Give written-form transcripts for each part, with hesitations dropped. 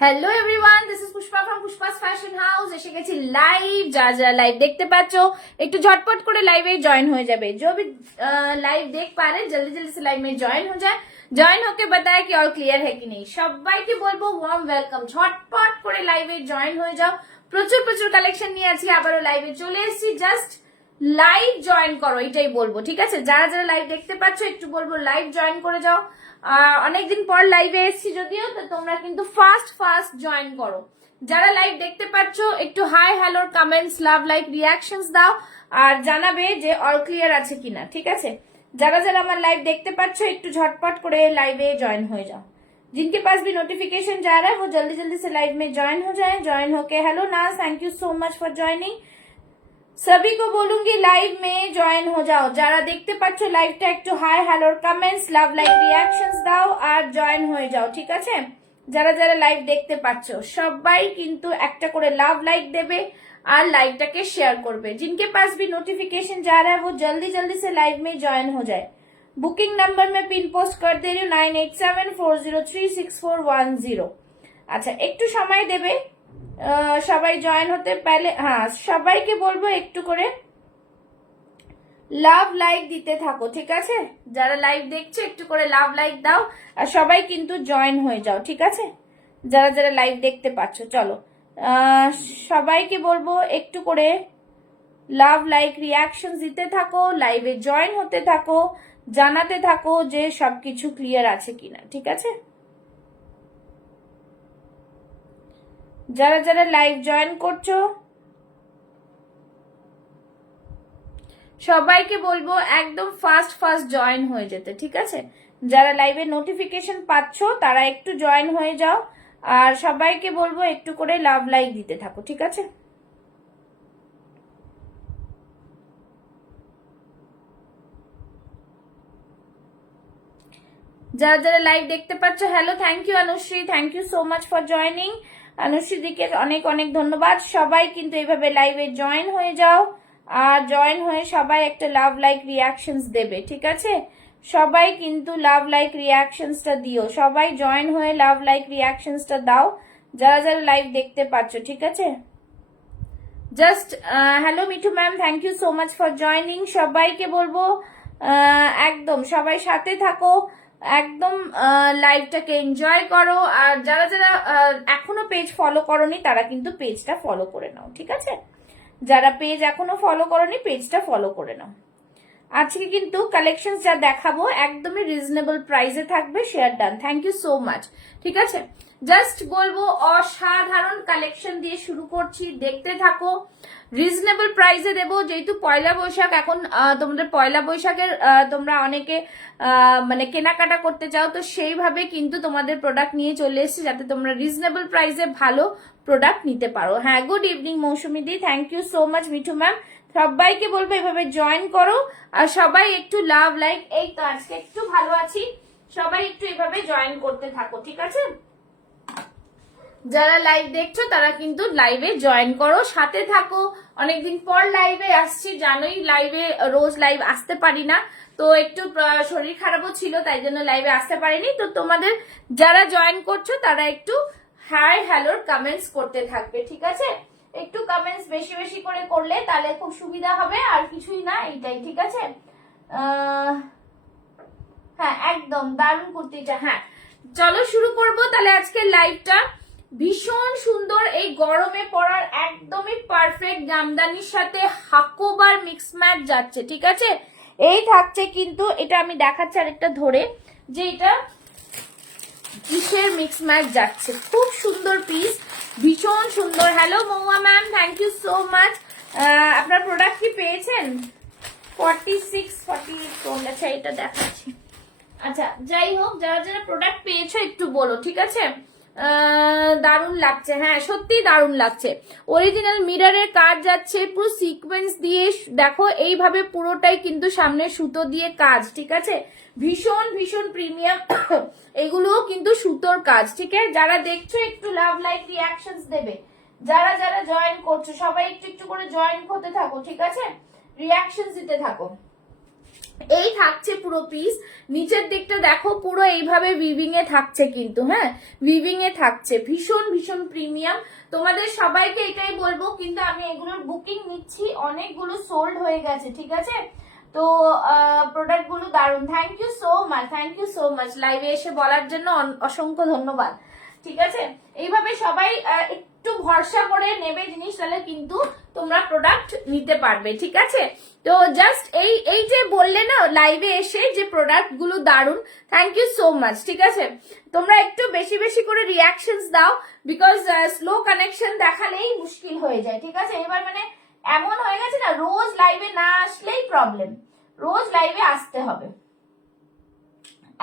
Hello everyone, this is Pushpa from Pushpa's fashion house. এসে গেছি live. যারা লাইভ দেখতে পাচ্ছ একটু ঝটপট করে লাইভে জয়েন হয়ে যাবে। जो भी लाइव देख पा रहे जल्दी जल्दी से लाइव में ज्वाइन हो जाए। জয়েন होके बताए कि और क्लियर है कि नहीं। সবাইকে বলবো ওয়ার্ম ওয়েলকাম, ঝটপট করে লাইভে জয়েন হয়ে যাও। প্রচুর প্রচুর কালেকশন নিয়ে আজকে আবারও লাইভে চলে এসেছি। জাস্ট লাইভ জয়েন করো, এটাই বলবো, ঠিক আছে? যারা যারা লাইভ দেখতে পাচ্ছ একটু বলবো লাইভ জয়েন করে যাও। অনেকদিন পর লাইভে এসেছি যদিও, তো তোমরা কিন্তু ফাস্ট জয়েন করো। যারা লাইভ দেখতে পাচ্ছ একটু হাই হ্যালোর কমেন্টস, লাভ, লাইক, রিয়াকশনস দাও আর জানাবে যে অল ক্লিয়ার আছে কিনা, ঠিক আছে? যারা যারা আমার লাইভ দেখতে পাচ্ছ একটু ঝটপট করে लाइवे ज्वाइन हो जाओ। जिनके पास भी नोटिफिकेशन जा रहा है वो जल्दी जल्दी से लाइव में ज्वाइन हो जाए। ज्वाइन होके हेलो नाज, thank you so much for joining. सभी को बोलूंगी लाइव में ज्वाइन हो जाओ। যারা দেখতে পাচ্ছ লাইভটা একটু হাই হ্যালোর কমেন্টস, লাভ, লাইক, রিয়াকশনস দাও আর জয়েন হয়ে যাও, ঠিক আছে? যারা যারা লাইভ দেখতে পাচ্ছ সবাই কিন্তু একটা করে লাভ লাইক দেবে আর লাইভটাকে শেয়ার করবে। जिनके पास भी नोटिफिकेशन जा रहा है वो जल्दी जल्दी से लाइव में ज्वाइन हो जाए। बुकिंग नंबर में पिन पोस्ट कर दे रही हूँ 9874036410। আচ্ছা, একটু সময় দেবে সবাই জয়েন হতে। पहले হ্যাঁ, সবাইকে বলবো একটু করে লাভ লাইক দিতে থাকো, ঠিক আছে? যারা লাইভ দেখছো একটু করে লাভ লাইক দাও আর সবাই কিন্তু জয়েন হয়ে যাও, ঠিক আছে? যারা যারা লাইভ দেখতে পাচ্ছ চলো সবাইকে বলবো একটু করে লাভ লাইক রিয়াকশন দিতে থাকো, লাইভে জয়েন হতে থাকো, জানাতে থাকো যে সবকিছু ক্লিয়ার আছে কিনা, ঠিক আছে? যারা যারা লাইভ জয়েন করছো সবাইকে বলবো একদম ফাস্ট জয়েন হয়ে যেতে, ঠিক আছে? যারা লাইভে নোটিফিকেশন পাচ্ছ তারা একটু জয়েন হয়ে যাও আর সবাইকে বলবো একটু করে লাভ লাইক দিতে থাকো, ঠিক আছে? যারা যারা লাইভ দেখতে পাচ্ছ hello, thank you Anushree, thank you so much for joining. Anushree দিকে অনেক অনেক ধন্যবাদ। সবাই কিন্তু এইভাবে লাইভে জয়েন হয়ে যাও আর জয়েন হয়ে সবাই একটা লাভ লাইক রিয়াকশনস দেবে, ঠিক আছে? সবাই কিন্তু লাভ লাইক রিয়াকশনসটা দিও। সবাই জয়েন হয়ে লাভ লাইক রিয়াকশনসটা দাও যারা যারা লাইভ দেখতে পাচ্ছ, ঠিক আছে? Just hello Mithu ma'am, thank you so much for joining. সবাইকে বলবো একদম সবাই সাথে থাকো, একদম লাইভটাকে এনজয় করো। আর যারা যারা এখনো পেজ ফলো করোনি তারা কিন্তু পেজটা ফলো করে নাও, ঠিক আছে? যারা পেজ এখনো ফলো করোনি পেজটা ফলো করে নাও। আজকে কিন্তু কালেকশন যা দেখাবো একদমই রিজনেবল প্রাইসে থাকবে। Share done, thank you so much, ঠিক আছে? জাস্ট বলবো অসাধারণ কালেকশন দিয়ে শুরু করছি, দেখতে থাকো। রিজনেবল প্রাইসে দেবো যেহেতু পয়লা বৈশাখ এখন। তোমাদের পয়লা বৈশাখের তোমরা অনেকে মানে কেনাকাটা করতে চাও, তো সেইভাবে কিন্তু তোমাদের প্রোডাক্ট নিয়ে চলে এসেছি যাতে তোমরা রিজনেবল প্রাইসে ভালো প্রোডাক্ট নিতে পারো। হ্যাঁ, good evening Mousumi di, thank you so much Mithu ma'am. সবাইকে বলবো এভাবে জয়েন করো আর সবাই একটু লাভ লাইক, এই তো আজকে একটু ভালো আছি, সবাই একটু এভাবে জয়েন করতে থাকো, ঠিক আছে? যারা লাইভ দেখছো তারা কিন্তু লাইভে জয়েন করো, সাথে থাকো। অনেকদিন পর লাইভে আসছি, জানোই লাইভে রোজ লাইভ আসতে পারি না, তো একটু শরীর খারাপও ছিল তাই জন্য লাইভে আসতে পারিনি। তো তোমাদের যারা জয়েন করছো তারা একটু হাই হ্যালোর কমেন্টস করতে থাকবে, ঠিক আছে? একটু কমেন্টস বেশি বেশি করে করলে তাহলে খুব সুবিধা হবে, আর কিছুই না, এইটাই, ঠিক আছে? হ্যাঁ, একদম দারুণ কুর্তিটা। হ্যাঁ, চলো শুরু করবো তাহলে আজকের লাইভটা। ভীষণ সুন্দর, এই গরমে পরার একদমই পারফেক্ট জামদানির সাথে হাকোবার মিক্স ম্যাচ যাচ্ছে, ঠিক আছে? এই থাকছে কিন্তু, এটা আমি দেখাচ্ছি আরেকটা ধরে যে এটা কিসের মিক্স ম্যাচ যাচ্ছে। খুব সুন্দর পিস, ভীষণ সুন্দর। Hello Mouya ma'am, thank you so much. আপনার প্রোডাক্ট কি পেয়েছেন? 46 48 কোন? আচ্ছা, এটা দেখাচ্ছি। আচ্ছা, যাই হোক, যারা যারা প্রোডাক্ট পেয়েছো একটু বলো, ঠিক আছে? দারুণ লাগছে, হ্যাঁ সত্যি দারুণ লাগছে। অরিজিনাল মিররের কাজ যাচ্ছে, পুরো সিকোয়েন্স দিয়ে দেখো, এইভাবে পুরোটাই কিন্তু সামনে সুতো দিয়ে কাজ, ঠিক আছে? ভীষণ ভীষণ প্রিমিয়াম। এগুলোও কিন্তু সুতোর কাজ, ঠিক আছে? যারা দেখছো একটু লাভ লাইক রিয়াকশনস দেবে। যারা যারা জয়েন করছো সবাই একটু একটু করে জয়েন হতে থাকো, ঠিক আছে? রিয়াকশনস দিতে থাকো। এই থাকছে পুরো পিস। নিচের দিকটা দেখো পুরো এইভাবে উইভিং এ থাকছে কিন্তু, হ্যাঁ উইভিং এ থাকছে, ভীষণ ভীষণ প্রিমিয়াম। তোমাদের সবাইকে এটাই বলবো, কিন্তু আমি এগুলোর বুকিং নিচ্ছি, অনেকগুলো সোল্ড হয়ে গেছে, ঠিক আছে। তো প্রোডাক্ট গুলো দারুন। Thank you so much, thank you so much লাইভে এসে বলার জন্য অসংখ্য ধন্যবাদ, ঠিক আছে। এইভাবে সবাই একটু ভরসা করে নেবে জিনিস, তাহলে কিন্তু তোমরা প্রোডাক্ট নিতে পারবে, ঠিক আছে। তো জাস্ট এই যে বললে না লাইভে এসে যে প্রোডাক্ট গুলো দারুন, থ্যাংক ইউ সো মাচ, ঠিক আছে। তোমরা একটু বেশি বেশি করে রিয়াকশনস দাও, বিকজ স্লো কানেকশন দেখালেই মুশকিল হয়ে যায়, ঠিক আছে। এবার মানে এমন হয়ে গেছে না, রোজ লাইভে না আসলেই প্রবলেম, রোজ লাইভে আসতে হবে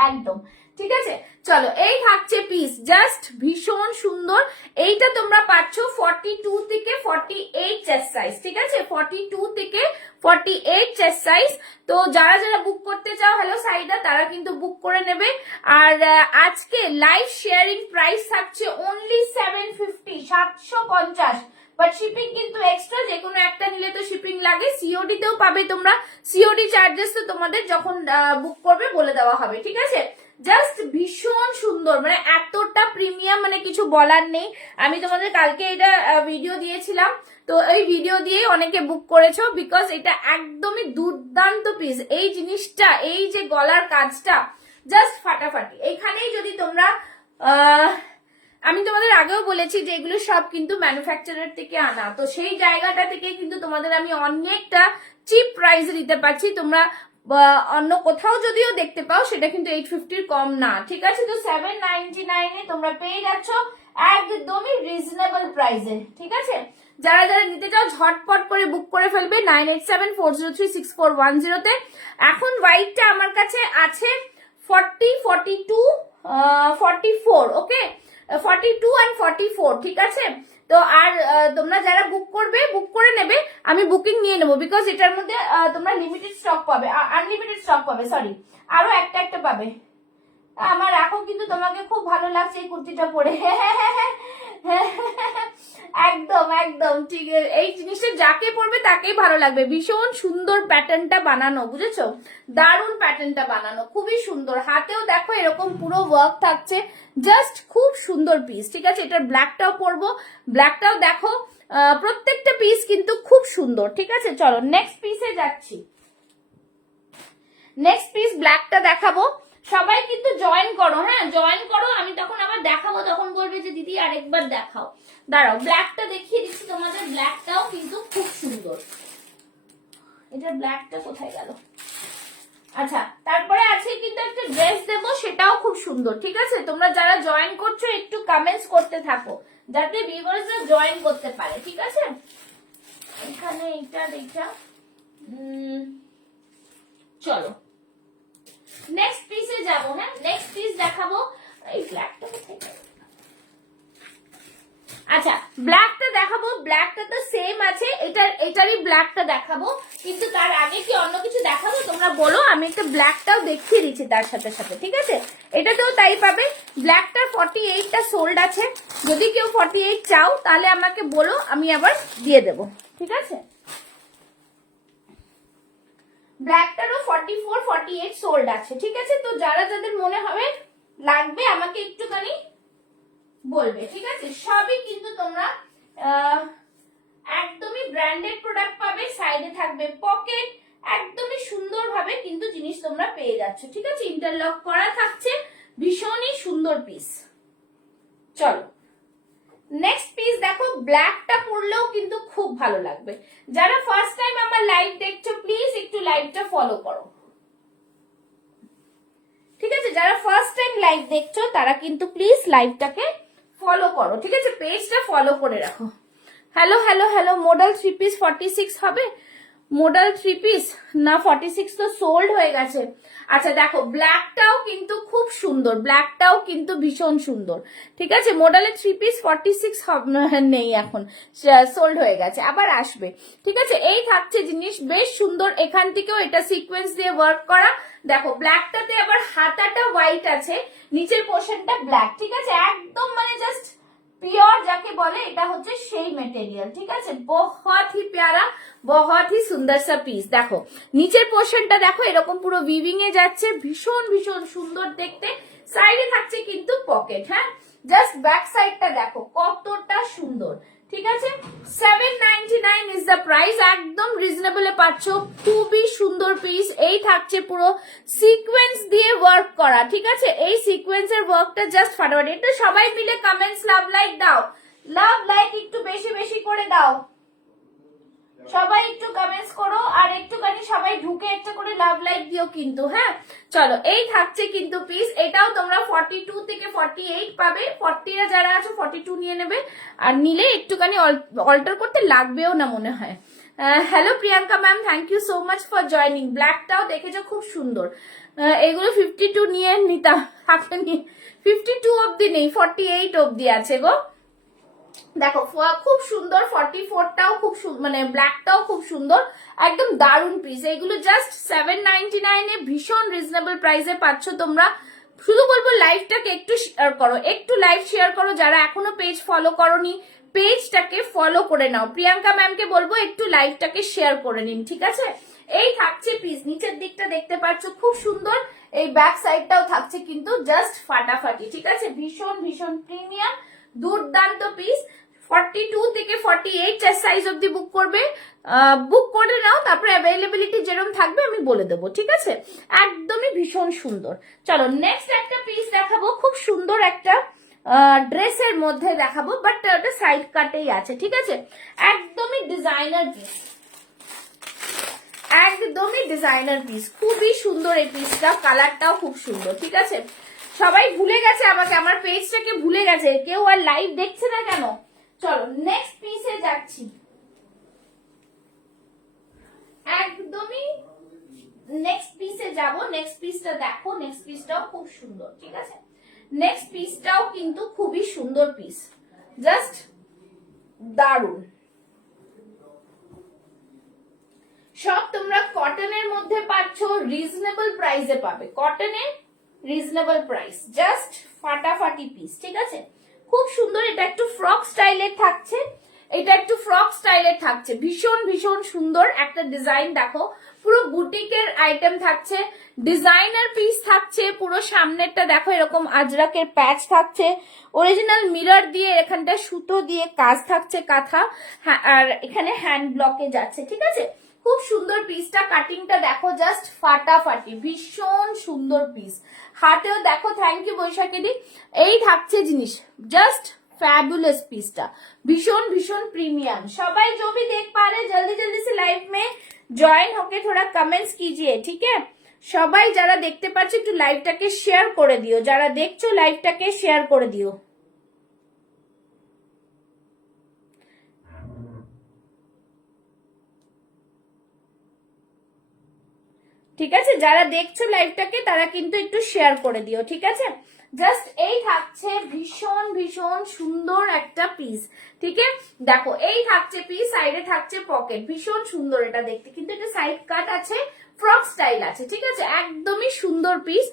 একদম, ঠিক আছে। চলো, এই থাকছে পিস, জাস্ট ভীষণ সুন্দর। এইটা তোমরা পাচ্ছ 42 থেকে 48 চেস্ট সাইজ, ঠিক আছে, 42 থেকে 48 চেস্ট সাইজ। তো যারা যারা বুক করতে চাও, হ্যালো সাইদা, তারা কিন্তু বুক করে নেবে। আর আজকে লাইভ শেয়ারিং প্রাইস থাকছে অনলি 750, 750, বাট শিপিং কিন্তু এক্সট্রা, যে কোনো একটা নিলে তো শিপিং লাগে। সিওডি তেও পাবে তোমরা, সিওডি চার্জেস তো তোমাদের যখন বুক করবে বলে দেওয়া হবে, ঠিক আছে। জাস্ট ভীষণ সুন্দর, মানে এতটা প্রিমিয়াম, মানে কিছু বলার নেই। আমি তোমাদের কালকে এটা ভিডিও দিয়েছিলাম, তো এই ভিডিও দিয়ে অনেকে বুক করেছো, বিকজ এটা একদমই দুর্দান্ত পিস। এই জিনিসটা, এই যে গলার কাজটা জাস্ট ফাটাফাটি। এইখানেই যদি তোমরা আমি তোমাদের আগেও বলেছি যে এগুলো সব কিন্তু ম্যানুফ্যাকচারার থেকে আনা, তো সেই জায়গাটা থেকে কিন্তু তোমাদের আমি অনেকটা চিপ প্রাইসে দিতে পারছি। তোমরা অন্য কোথাও যদিও দেখতে পাও, সেটা কিন্তু 850 কম না, ঠিক আছে। তো 799 এ তোমরা পেয়ে যাচ্ছ একদমই রিজনেবল প্রাইসে, ঠিক আছে। যারা যারা নিতে চাও ঝটপট করে বুক করে ফেলবে 9874036410 তে। এখন হোয়াইটটা আমার কাছে আছে 40, 42, 44, ওকে, 42 and 44, ঠিক আছে। তো আর তোমরা যারা বুক করবে, বুক করে নেবে, আমি বুকিং নিয়ে নেবো, বিকজ এটার মধ্যে তোমরা লিমিটেড স্টক পাবে, আনলিমিটেড স্টক পাবে, সরি, আরো একটা একটা পাবে। আমার এখন কিন্তু তোমাকে খুব ভালো লাগছে এই কুর্তিটা পরে, একদম একদম ঠিক। এই জিনিসটা যাকে পরবে তাকেই ভালো লাগবে, ভীষণ সুন্দর প্যাটার্নটা বানানো, বুঝেছো, দারুণ প্যাটার্নটা বানানো, খুবই সুন্দর। হাতেও দেখো এরকম পুরো ওয়ার্ক থাকছে, জাস্ট খুব সুন্দর পিস, ঠিক আছে। এটার ব্ল্যাকটাও পরবো, ব্ল্যাকটাও দেখো, প্রত্যেকটা পিস কিন্তু খুব সুন্দর, ঠিক আছে। চলো নেক্সট পিসে যাচ্ছি, নেক্সট পিস ব্ল্যাকটা দেখাবো। সবাই কিন্তু জয়েন করো, হ্যাঁ জয়েন করো, আমি তখন আবার দেখাবো, তখন বলবে যে দিদি আরেকবার দেখাও। দাঁড়াও, ব্ল্যাকটা দেখিয়ে দিচ্ছি তোমাদের, ব্ল্যাকটাও কিন্তু খুব সুন্দর। এটার ব্ল্যাকটা কোথায় গেল? আচ্ছা, তারপরে আছে কিন্তু একটা ড্রেস দেবো, সেটাও খুব সুন্দর, ঠিক আছে। তোমরা যারা জয়েন করছো একটু কমেন্টস করতে থাকো, যাতে ভিউয়ার্সরা জয়েন করতে পারে, ঠিক আছে। এখানে এইটা চলো নেক্সট পিসে যাব, হ্যাঁ নেক্সট পিস দেখাবো। এই ব্ল্যাকটা কোথায় গেল? আচ্ছা, ব্ল্যাকটা দেখাবো, ব্ল্যাকটা তো সেম আছে, এটারই ব্ল্যাকটা দেখাবো, কিন্তু তার আগে কি অন্য কিছু দেখাবো তোমরা বলো, আমি একটা ব্ল্যাকটাও দেখিয়ে দিচ্ছি তার সাথে সাথে, ঠিক আছে। এটাতেও তাই পাবে, ব্ল্যাকটা 48টা সোল্ড আছে, যদি কেউ 48 চাও তাহলে আমাকে বলো, আমি আবার দিয়ে দেবো, ঠিক আছে। ব্ল্যাকটারও 44, 48 সোল্ড আছে, ঠিক আছে। তো যারা যাদের মনে হবে লাগবে আমাকে একটুখানি বলবে, ঠিক আছে। সবই কিন্তু তোমরা একদমই ব্র্যান্ডেড প্রোডাক্ট পাবে, সাইডে থাকবে পকেট, একদমই সুন্দরভাবে কিন্তু জিনিস তোমরা পেয়ে যাচ্ছ, ঠিক আছে। ইন্টারলক করা থাকছে, ভীষণই সুন্দর পিস। চলো নেক্সট পিস দেখো, ব্ল্যাকটা পরলেও কিন্তু খুব ভালো লাগবে। যারা ফার্স্ট টাইম আমার লাইভ দেখছো প্লিজ একটু লাইভটা ফলো করো, ঠিক আছে। যারা ফার্স্ট টাইম লাইভ দেখছো তারা কিন্তু প্লিজ লাইভটাকে ফলো করো, ঠিক আছে, পেজটা ফলো করে রাখো। Hello hello hello, model 3 piece 46 হবে, মডেল 3 পিস না 46 তো সোল্ড হয়ে গেছে। আচ্ছা দেখো, ব্ল্যাকটাও কিন্তু খুব সুন্দর, ব্ল্যাকটাও কিন্তু ভীষণ সুন্দর, ঠিক আছে। মডেলের 3 পিস 46 নেই এখন, সোল্ড হয়ে গেছে, আবার আসবে, ঠিক আছে। এই থাকছে জিনিস বেশ সুন্দর, এখান থেকেও এটা সিকোয়েন্স দিয়ে ওয়ার্ক করা। দেখো ব্ল্যাকটাতে আবার হাতাটা হোয়াইট আছে, নিচের পোর্শনটা ব্ল্যাক, ঠিক আছে। একদম মানে জাস্ট পিওর যাকে বলে এটা হচ্ছে সেই মেটেরিয়াল, ঠিক আছে। বহুত হি প্যারা, বহুত হি সুন্দর সা পিস। দেখো নিচের পোর্শনটা দেখো এরকম পুরো উইভিং এ যাচ্ছে, ভীষণ ভীষণ সুন্দর দেখতে। সাইডে থাকছে কিন্তু পকেট, হ্যাঁ। জাস্ট ব্যাক সাইডটা দেখো কতটা সুন্দর, ঠিক আছে। 799 ইজ দ্য প্রাইস, একদম রিজনেবল এ পাচ্ছ, খুবই সুন্দর পিস। এই থাকছে পুরো সিকোয়েন্স দিয়ে ওয়ার্ক করা, ঠিক আছে। এই সিকোয়েন্সের ওয়ার্কটা জাস্ট ফাটাফাটি। একটু সবাই মিলে কমেন্টস লাভ লাইক দাও, লাভ লাইক একটু বেশি বেশি করে দাও, সবাই একটু কমেন্টস করো, আর একটুখানি সবাই ঢুকে একটা করে লাভ লাইক দিও কিন্তু, হ্যাঁ। চলো এই থাকছে কিন্তু পিস, এটাও তোমরা 42 থেকে 48 পাবে। 40 এ যারা আছো 42 নিয়ে নেবে, আর নিলে একটুখানি অল্টার করতে লাগবেও না মনে হয়। Hello Priyanka ma'am, thank you so much for joining. ব্ল্যাকটাও দেখেছো খুব সুন্দর। এগুলো 52 নিয়ে নিতাম, 52 অব্দি নেই, 48 অব্দি আছে গো। দেখো খুব সুন্দর, 44টাও খুব মানে ব্ল্যাকটাও খুব সুন্দর, একদম দারুন পিস। এগুলো জাস্ট 799 এ ভীষণ রিজনেবল প্রাইসে পাচ্ছ তোমরা। শুধু বলবো লাইভটাকে একটু শেয়ার করো, একটু লাইভ শেয়ার করো। যারা এখনো পেজ ফলো করোনি পেজটাকে ফলো করে নাও। প্রিয়াঙ্কা ম্যামকে বলবো একটু লাইভটাকে শেয়ার করে নিন, ঠিক আছে। এই থাকছে পিস, নিচের দিকটা দেখতে পাচ্ছ খুব সুন্দর। এই ব্যাক সাইডটাও থাকছে কিন্তু জাস্ট ফাটাফাটি, ঠিক আছে। ভীষণ ভীষণ প্রিমিয়াম দুর্দান্ত পিস। 42 থেকে 48 চেস্ট সাইজ অব্দি বুক করবে, বুক করে নাও, তারপরে অ্যাভেলেবিলিটি যেরকম থাকবে আমি বলে দেবো, ঠিক আছে। একদমই ভীষণ সুন্দর। চলো নেক্সট একটা পিস দেখাবো, খুব সুন্দর একটা ড্রেসের মধ্যে দেখাবো, বাট ওটা সাইড কাটেই আছে, ঠিক আছে। একদমই ডিজাইনার পিস, একদমই ডিজাইনার পিস, খুবই সুন্দর এই পিসটা, কালারটাও খুব সুন্দর, ঠিক আছে। সবাই ভুলে গেছে আমাকে, আমার পেজটাকে ভুলে গেছে, কেউ আর লাইভ দেখছে না কেন। চলো নেক্সট পিসে যাচ্ছি, একদমই নেক্সট পিসে যাব। নেক্সট পিসটা দেখো, নেক্সট পিসটাও খুব সুন্দর, ঠিক আছে। নেক্সট পিসটাও কিন্তু খুবই সুন্দর পিস, জাস্ট দারুন। সব তোমরা কটনের মধ্যে পাচ্ছ, রিজনেবল প্রাইসে পাবে, কটনের রিজনেবল প্রাইস, জাস্ট ফাটাফাটি পিস, ঠিক আছে। খুব সুন্দর, এটা একটু ফ্রক স্টাইলের থাকছে, এটা একটু ফ্রক স্টাইলের থাকছে, ভীষণ ভীষণ সুন্দর একটা ডিজাইন। দেখো পুরো বুটিকের আইটেম থাকছে, ডিজাইনার পিস থাকছে। পুরো সামনেরটা দেখো এরকম আজরাকের প্যাচ থাকছে, অরিজিনাল মিরর দিয়ে এখানটা সুতো দিয়ে কাজ থাকছে কাঁথা, আর এখানে হ্যান্ড ব্লকে যাচ্ছে, ঠিক আছে। খুব সুন্দর পিসটা, কাটিংটা দেখো জাস্ট ফাটাফাটি, ভীষণ সুন্দর পিস। হাতেও দেখো, থ্যাংক ইউ বৈশাখী দি। এই থাকছে জিনিস, জাস্ট फैबुलस पीसটা भीषण भीषण प्रीमियम। सबाई जो भी देख पा रहे जल्दी जल्दी से लाइव में জয়েন होके थोड़ा कमेंट्स कीजिए, ठीक है। সবাই যারা দেখতে পাচ্ছ একটু লাইভটাকে শেয়ার করে দিও, যারা দেখছো লাইভটাকে শেয়ার করে দিও, ঠিক আছে। যারা দেখছো লাইভটাকে তারা কিন্তু একটু শেয়ার করে দিও, ঠিক আছে। জাস্ট এই থাকছে ভীষণ ভীষণ সুন্দর একটা পিস, ঠিক আছে। দেখো এই থাকছে পিস, সাইডে থাকছে পকেট, ভীষণ সুন্দর এটা দেখতে, কিন্তু এটা সাইড কাট আছে, ফ্রক স্টাইল আছে, ঠিক আছে। একদমই সুন্দর পিস।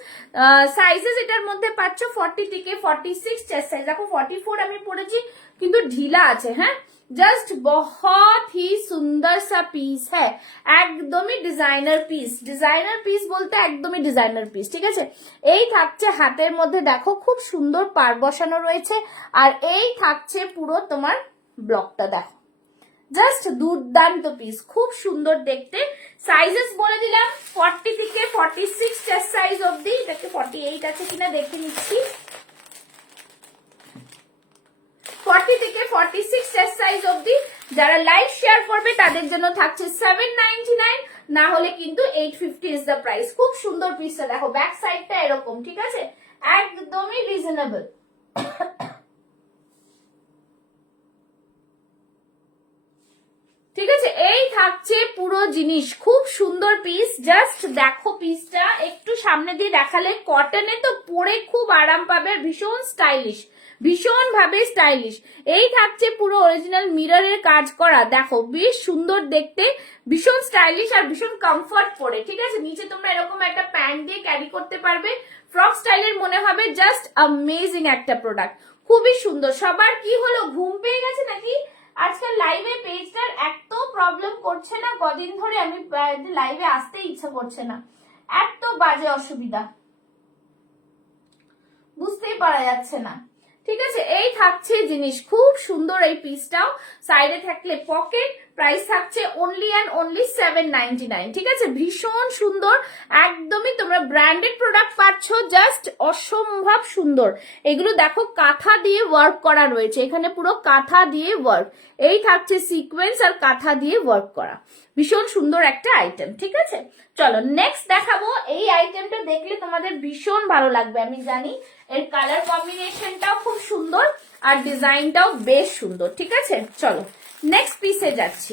সাইজেস এটার মধ্যে পাচ্ছ 40 থেকে 46 চেস্ট সাইজ। দেখো 44 আমি পরেছি কিন্তু ঢিলা আছে, হ্যাঁ। जस्ट बहुत ही सुंदर सा पीस है, একদমই ডিজাইনার পিস। ডিজাইনার পিস বলতে একদমই ডিজাইনার পিস, ঠিক আছে। এই থাকছে হাতের মধ্যে দেখো খুব সুন্দর পার বসানো রয়েছে, আর এই থাকছে পুরো তোমার ব্লকটা দেখো, জাস্ট দুর্দান্ত পিস, খুব সুন্দর দেখতে। সাইজেস বলে দিলাম 40 থেকে 46 চেস্ট সাইজ অবধি, এটাকে 48 আছে কিনা দেখে নিচ্ছি। 40 থেকে 46 চেস্ট সাইজ অবধি। যারা লাইভ শেয়ার করবে তাদের জন্য থাকছে 799, না হলে কিন্তু 850 ইজ দ্য প্রাইস। খুব সুন্দর পিসটা দেখো, ব্যাক সাইডটা এরকম, ঠিক আছে, একদমই রিজনেবল। ঠিক আছে, এই থাকছে পুরো জিনিস, খুব সুন্দর পিস। জাস্ট দেখো পিসটা একটু সামনে দিয়ে দেখালে, কটনে তো পরে খুব আরাম পাবে, ভীষণ স্টাইলিশ, ভীষণ ভাবে স্টাইলিশ। এই থাকছে পুরো অরিজিনাল মিররের কাজ করা, দেখো বেশ সুন্দর দেখতে, ভীষণ স্টাইলিশ আর ভীষণ কমফর্ট পরে, ঠিক আছে। নিচে তোমরা এরকম একটা প্যান্ট দিয়ে ক্যারি করতে পারবে, ফ্রক স্টাইলের মনে হবে, জাস্ট অ্যামেজিং একটা প্রোডাক্ট। খুবই সুন্দর। সবার কি হলো, ঘুম পেয়ে গেছে নাকি? আজকাল লাইভে পেজটার এত প্রবলেম করছে না, কদিন ধরে আমি লাইভে আসতে ইচ্ছা করছে না, এত বাজে অসুবিধা, বুঝতেই পারা যাচ্ছে না। ঠিক আছে, এই থাকছে জিনিস, খুব সুন্দর এই পিসটাও। সাইডে থাকলে পকেট, প্রাইস থাকছে অনলি অ্যান্ড অনলি 799। ঠিক আছে, ভীষণ সুন্দর, একদমই তোমরা ব্র্যান্ডেড প্রোডাক্ট পাচ্ছ, জাস্ট অসম্ভব সুন্দর। এগুলো দেখো কাঁথা দিয়ে ওয়ার্ক করা রয়েছে, এখানে পুরো কাঁথা দিয়ে ওয়ার্ক, এই থাকছে সিকোয়েন্স আর কাঁথা দিয়ে ওয়ার্ক করা, ভীষণ সুন্দর একটা আইটেম। ঠিক আছে, চলো নেক্সট দেখাবো। এই আইটেমটা দেখলে তোমাদের ভীষণ ভালো লাগবে আমি জানি, এর কালার কম্বিনেশনটাও খুব সুন্দর আর ডিজাইনটাও বেশ সুন্দর। ঠিক আছে, চলো नेक्स्ट पीस से जाচ্ছি।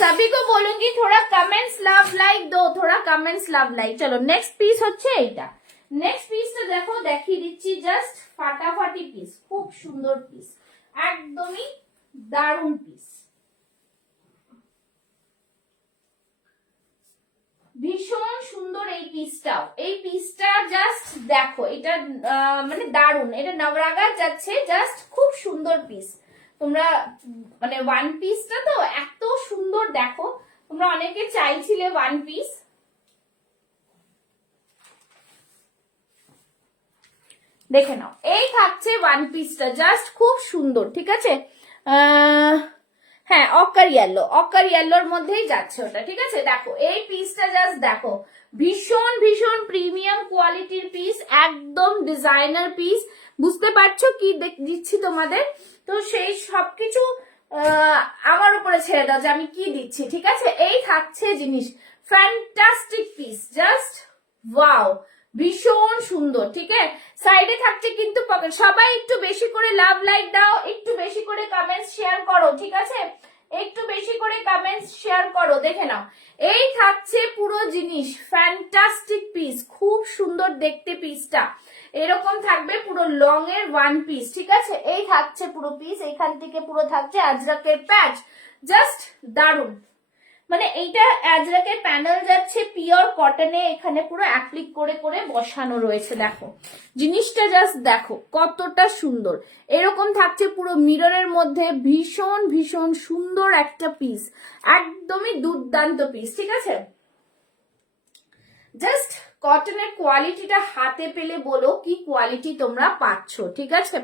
सभी को बोलूंगी थोड़ा कमेंट्स लव लाइक दो, थोड़ा कमेंट्स लव लाइक। चलो नेक्स्ट পিস হচ্ছে এইটা। নেক্সট পিসটা দেখো, দেখিয়ে দিচ্ছি, জাস্ট ফাটাফাটি পিস, খুব সুন্দর পিস, একদমই দারুণ পিস, ভীষণ সুন্দর এই পিসটাও। এই পিসটা জাস্ট দেখো, এটা মানে দারুণ, এটা নবরাগার যাচ্ছে, জাস্ট খুব সুন্দর পিস। তোমরা মানে ওয়ান পিসটা তো এত সুন্দর, দেখো তোমরা অনেকে চাইছিলে ওয়ান পিস, দেখে নাও, এই থাকছে ওয়ান পিসটা, জাস্ট খুব সুন্দর। ঠিক আছে, হ্যাঁ অকার ইয়েলোর মধ্যেই যাচ্ছে ওটা। ঠিক আছে, দেখো এই পিসটা জাস্ট দেখো, ভীষণ ভীষণ প্রিমিয়াম কোয়ালিটির পিস, একদম ডিজাইনার পিস। বুঝতে পারছো কি দিচ্ছি তোমাদের? তো সেই সবকিছু আমার উপরে ছেড়ে দাও যে আমি কি দিচ্ছি। ঠিক আছে, এই থাকছে জিনিস, ফ্যান্টাস্টিক পিস, জাস্ট ওয়াও, ভীষণ সুন্দর। ঠিক আছে, সাইডে থাকছে কিন্তু পকেট। সবাই একটু বেশি করে লাভ লাইক দাও, একটু বেশি করে কমেন্টস শেয়ার করো। ঠিক আছে, একটু বেশি করে কমেন্টস শেয়ার করো, দেখে নাও। এই থাকছে পুরো জিনিস, ফ্যান্টাস্টিক পিস, খুব সুন্দর দেখতে পিসটা, এরকম থাকবে পুরো লং এর ওয়ান পিস। ঠিক আছে, এই থাকছে পুরো পিস, এখান থেকে পুরো থাকছে আজরাকের প্যাচ, জাস্ট দারুণ। মানে এইটা আজরাকের প্যানেল যাচ্ছে পিওর কটনে, এখানে পুরো অ্যাপ্লিক করে করে বসানো রয়েছে। দেখো জিনিসটা জাস্ট দেখো কতটা সুন্দর, এরকম থাকছে পুরো মিররের মধ্যে, ভীষণ ভীষণ সুন্দর একটা পিস, একদমই দুর্দান্ত পিস। ঠিক আছে, জাস্ট কটনের কোয়ালিটিটা হাতে পেলে বলো কি কোয়ালিটি তোমরা পাচ্ছ। ঠিক আছে,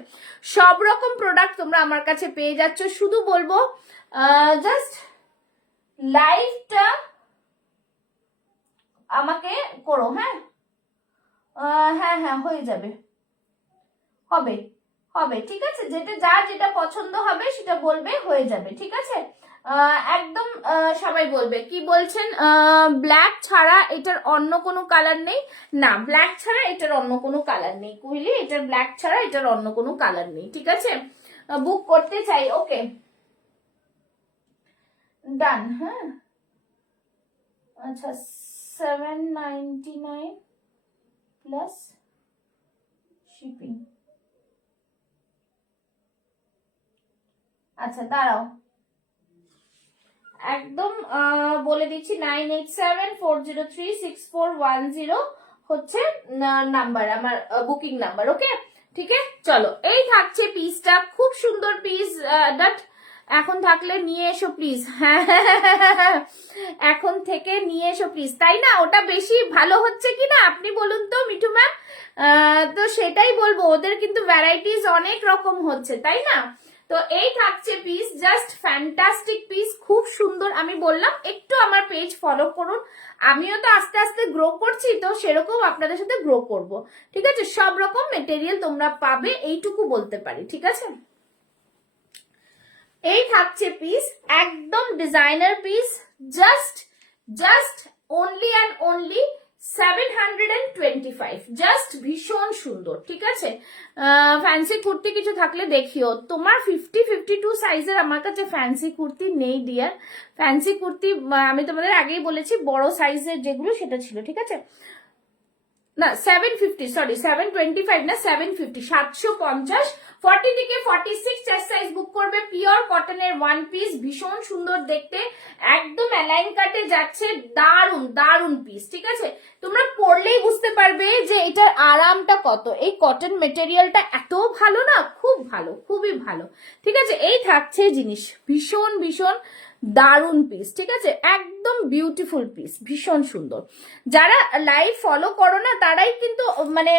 সব রকম প্রোডাক্ট তোমরা আমার কাছে পেয়ে যাচ্ছ, শুধু বলবো জাস্ট লাইভটা আমাকে করো। হ্যাঁ হ্যাঁ হ্যাঁ হয়ে যাবে, হবে হবে। ঠিক আছে, যেটা যার যেটা পছন্দ হবে সেটা বলবে, হয়ে যাবে। ঠিক আছে, একদম সবাই বলবে। কি বলছেন, ব্ল্যাক ছাড়া এটার অন্য কোনো কালার নেই? না, ব্ল্যাক ছাড়া এটার অন্য কোনো কালার নেই কুইলি, এটার ব্ল্যাক ছাড়া এটার অন্য কোনো কালার নেই। ঠিক আছে, বুক করতে চাই, ওকে ডান। হ্যাঁ আচ্ছা, 799 প্লাস শিপিং। আচ্ছা দাঁড়াও, একদম বলে দিচ্ছি, 9874036410 হচ্ছে নাম্বার, আমার বুকিং নাম্বার। ওকে, ঠিক আছে, চলো এই থাকছে পিসটা, খুব সুন্দর পিস। দ্যাট এখন থাকলে নিয়ে এসো প্লিজ, হ্যাঁ এখন থেকে নিয়ে এসো প্লিজ, তাই না? ওটা বেশি ভালো হচ্ছে কিনা আপনি বলুন তো মিঠু ম্যাম? তো সেটাই বলবো, ওদের কিন্তু ভ্যারাইটিস অনেক রকম হচ্ছে, তাই না? তো এই থাকছে পিস, জাস্ট ফ্যান্টাস্টিক পিস, খুব সুন্দর। আমি বললাম একটু আমার পেজ ফলো করুন, আমিও তো আস্তে আস্তে গ্রো করছি, তো সেরকম আপনাদের সাথে গ্রো করব। ঠিক আছে, সব রকম মেটেরিয়াল তোমরা পাবে, এইটুকু বলতে পারি। ঠিক আছে, এই থাকছে পিস, একদম designer piece, just only and only 725, just ভীষণ সুন্দর। ঠিক আছে, ফ্যান্সি কুর্তি কিছু থাকলে দেখিও। তোমার 50-52 সাইজের আমার কাছে ফ্যান্সি কুর্তি নেই ডিয়ার, ফ্যান্সি কুর্তি আমি তোমাদের আগেই বলেছি বড় সাইজের যেগুলো সেটা ছিল। ঠিক আছে, না 750, সরি 725 না 750, 750। 40 থেকে 46 চেস্ট সাইজ বুক করবে। পিওর কটনের ওয়ান পিস, ভীষণ সুন্দর দেখতে, একদম অ্যালাইন কাটে যাচ্ছে, দারুন দারুন পিস। ঠিক আছে, তোমরা পরলেই বুঝতে পারবে যে এটার আরামটা কত। এই কটন মেটেরিয়ালটা এত ভালো না, খুব ভালো, খুবই ভালো। ঠিক আছে, এই থাকছে জিনিস, ভীষণ ভীষণ দারুন পিস। ঠিক আছে, একদম বিউটিফুল পিস, ভীষণ সুন্দর। যারা লাইভ ফলো করো না তারাই কিন্তু মানে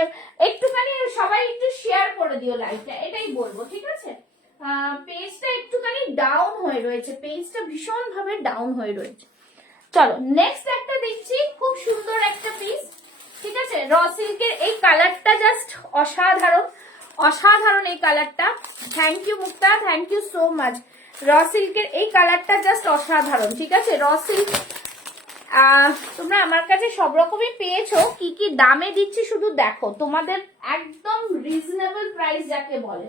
একটুখানি সবাই একটু শেয়ার করে দিও লাইভটা, এটাই বলবো। ঠিক আছে, পেজটা একটুখানি ডাউন হয়ে রয়েছে, পেজটা ভীষণ ভাবে ডাউন হয়ে রয়েছে। চলো নেক্সট একটা দিচ্ছি, খুব সুন্দর একটা পিস। ঠিক আছে, র সিল্কের এই কালারটা জাস্ট অসাধারণ, অসাধারণ এই কালারটা। Thank you Mukta, thank you so much. Raw সিল্কের এই কালারটা জাস্ট অসাধারণ। ঠিক আছে, র সিল্ক তোমরা আমার কাছে সব রকমই পেয়েছো, কি কি দামে দিচ্ছি শুধু দেখো, তোমাদের একদম রিজনেবল প্রাইস যাকে বলে।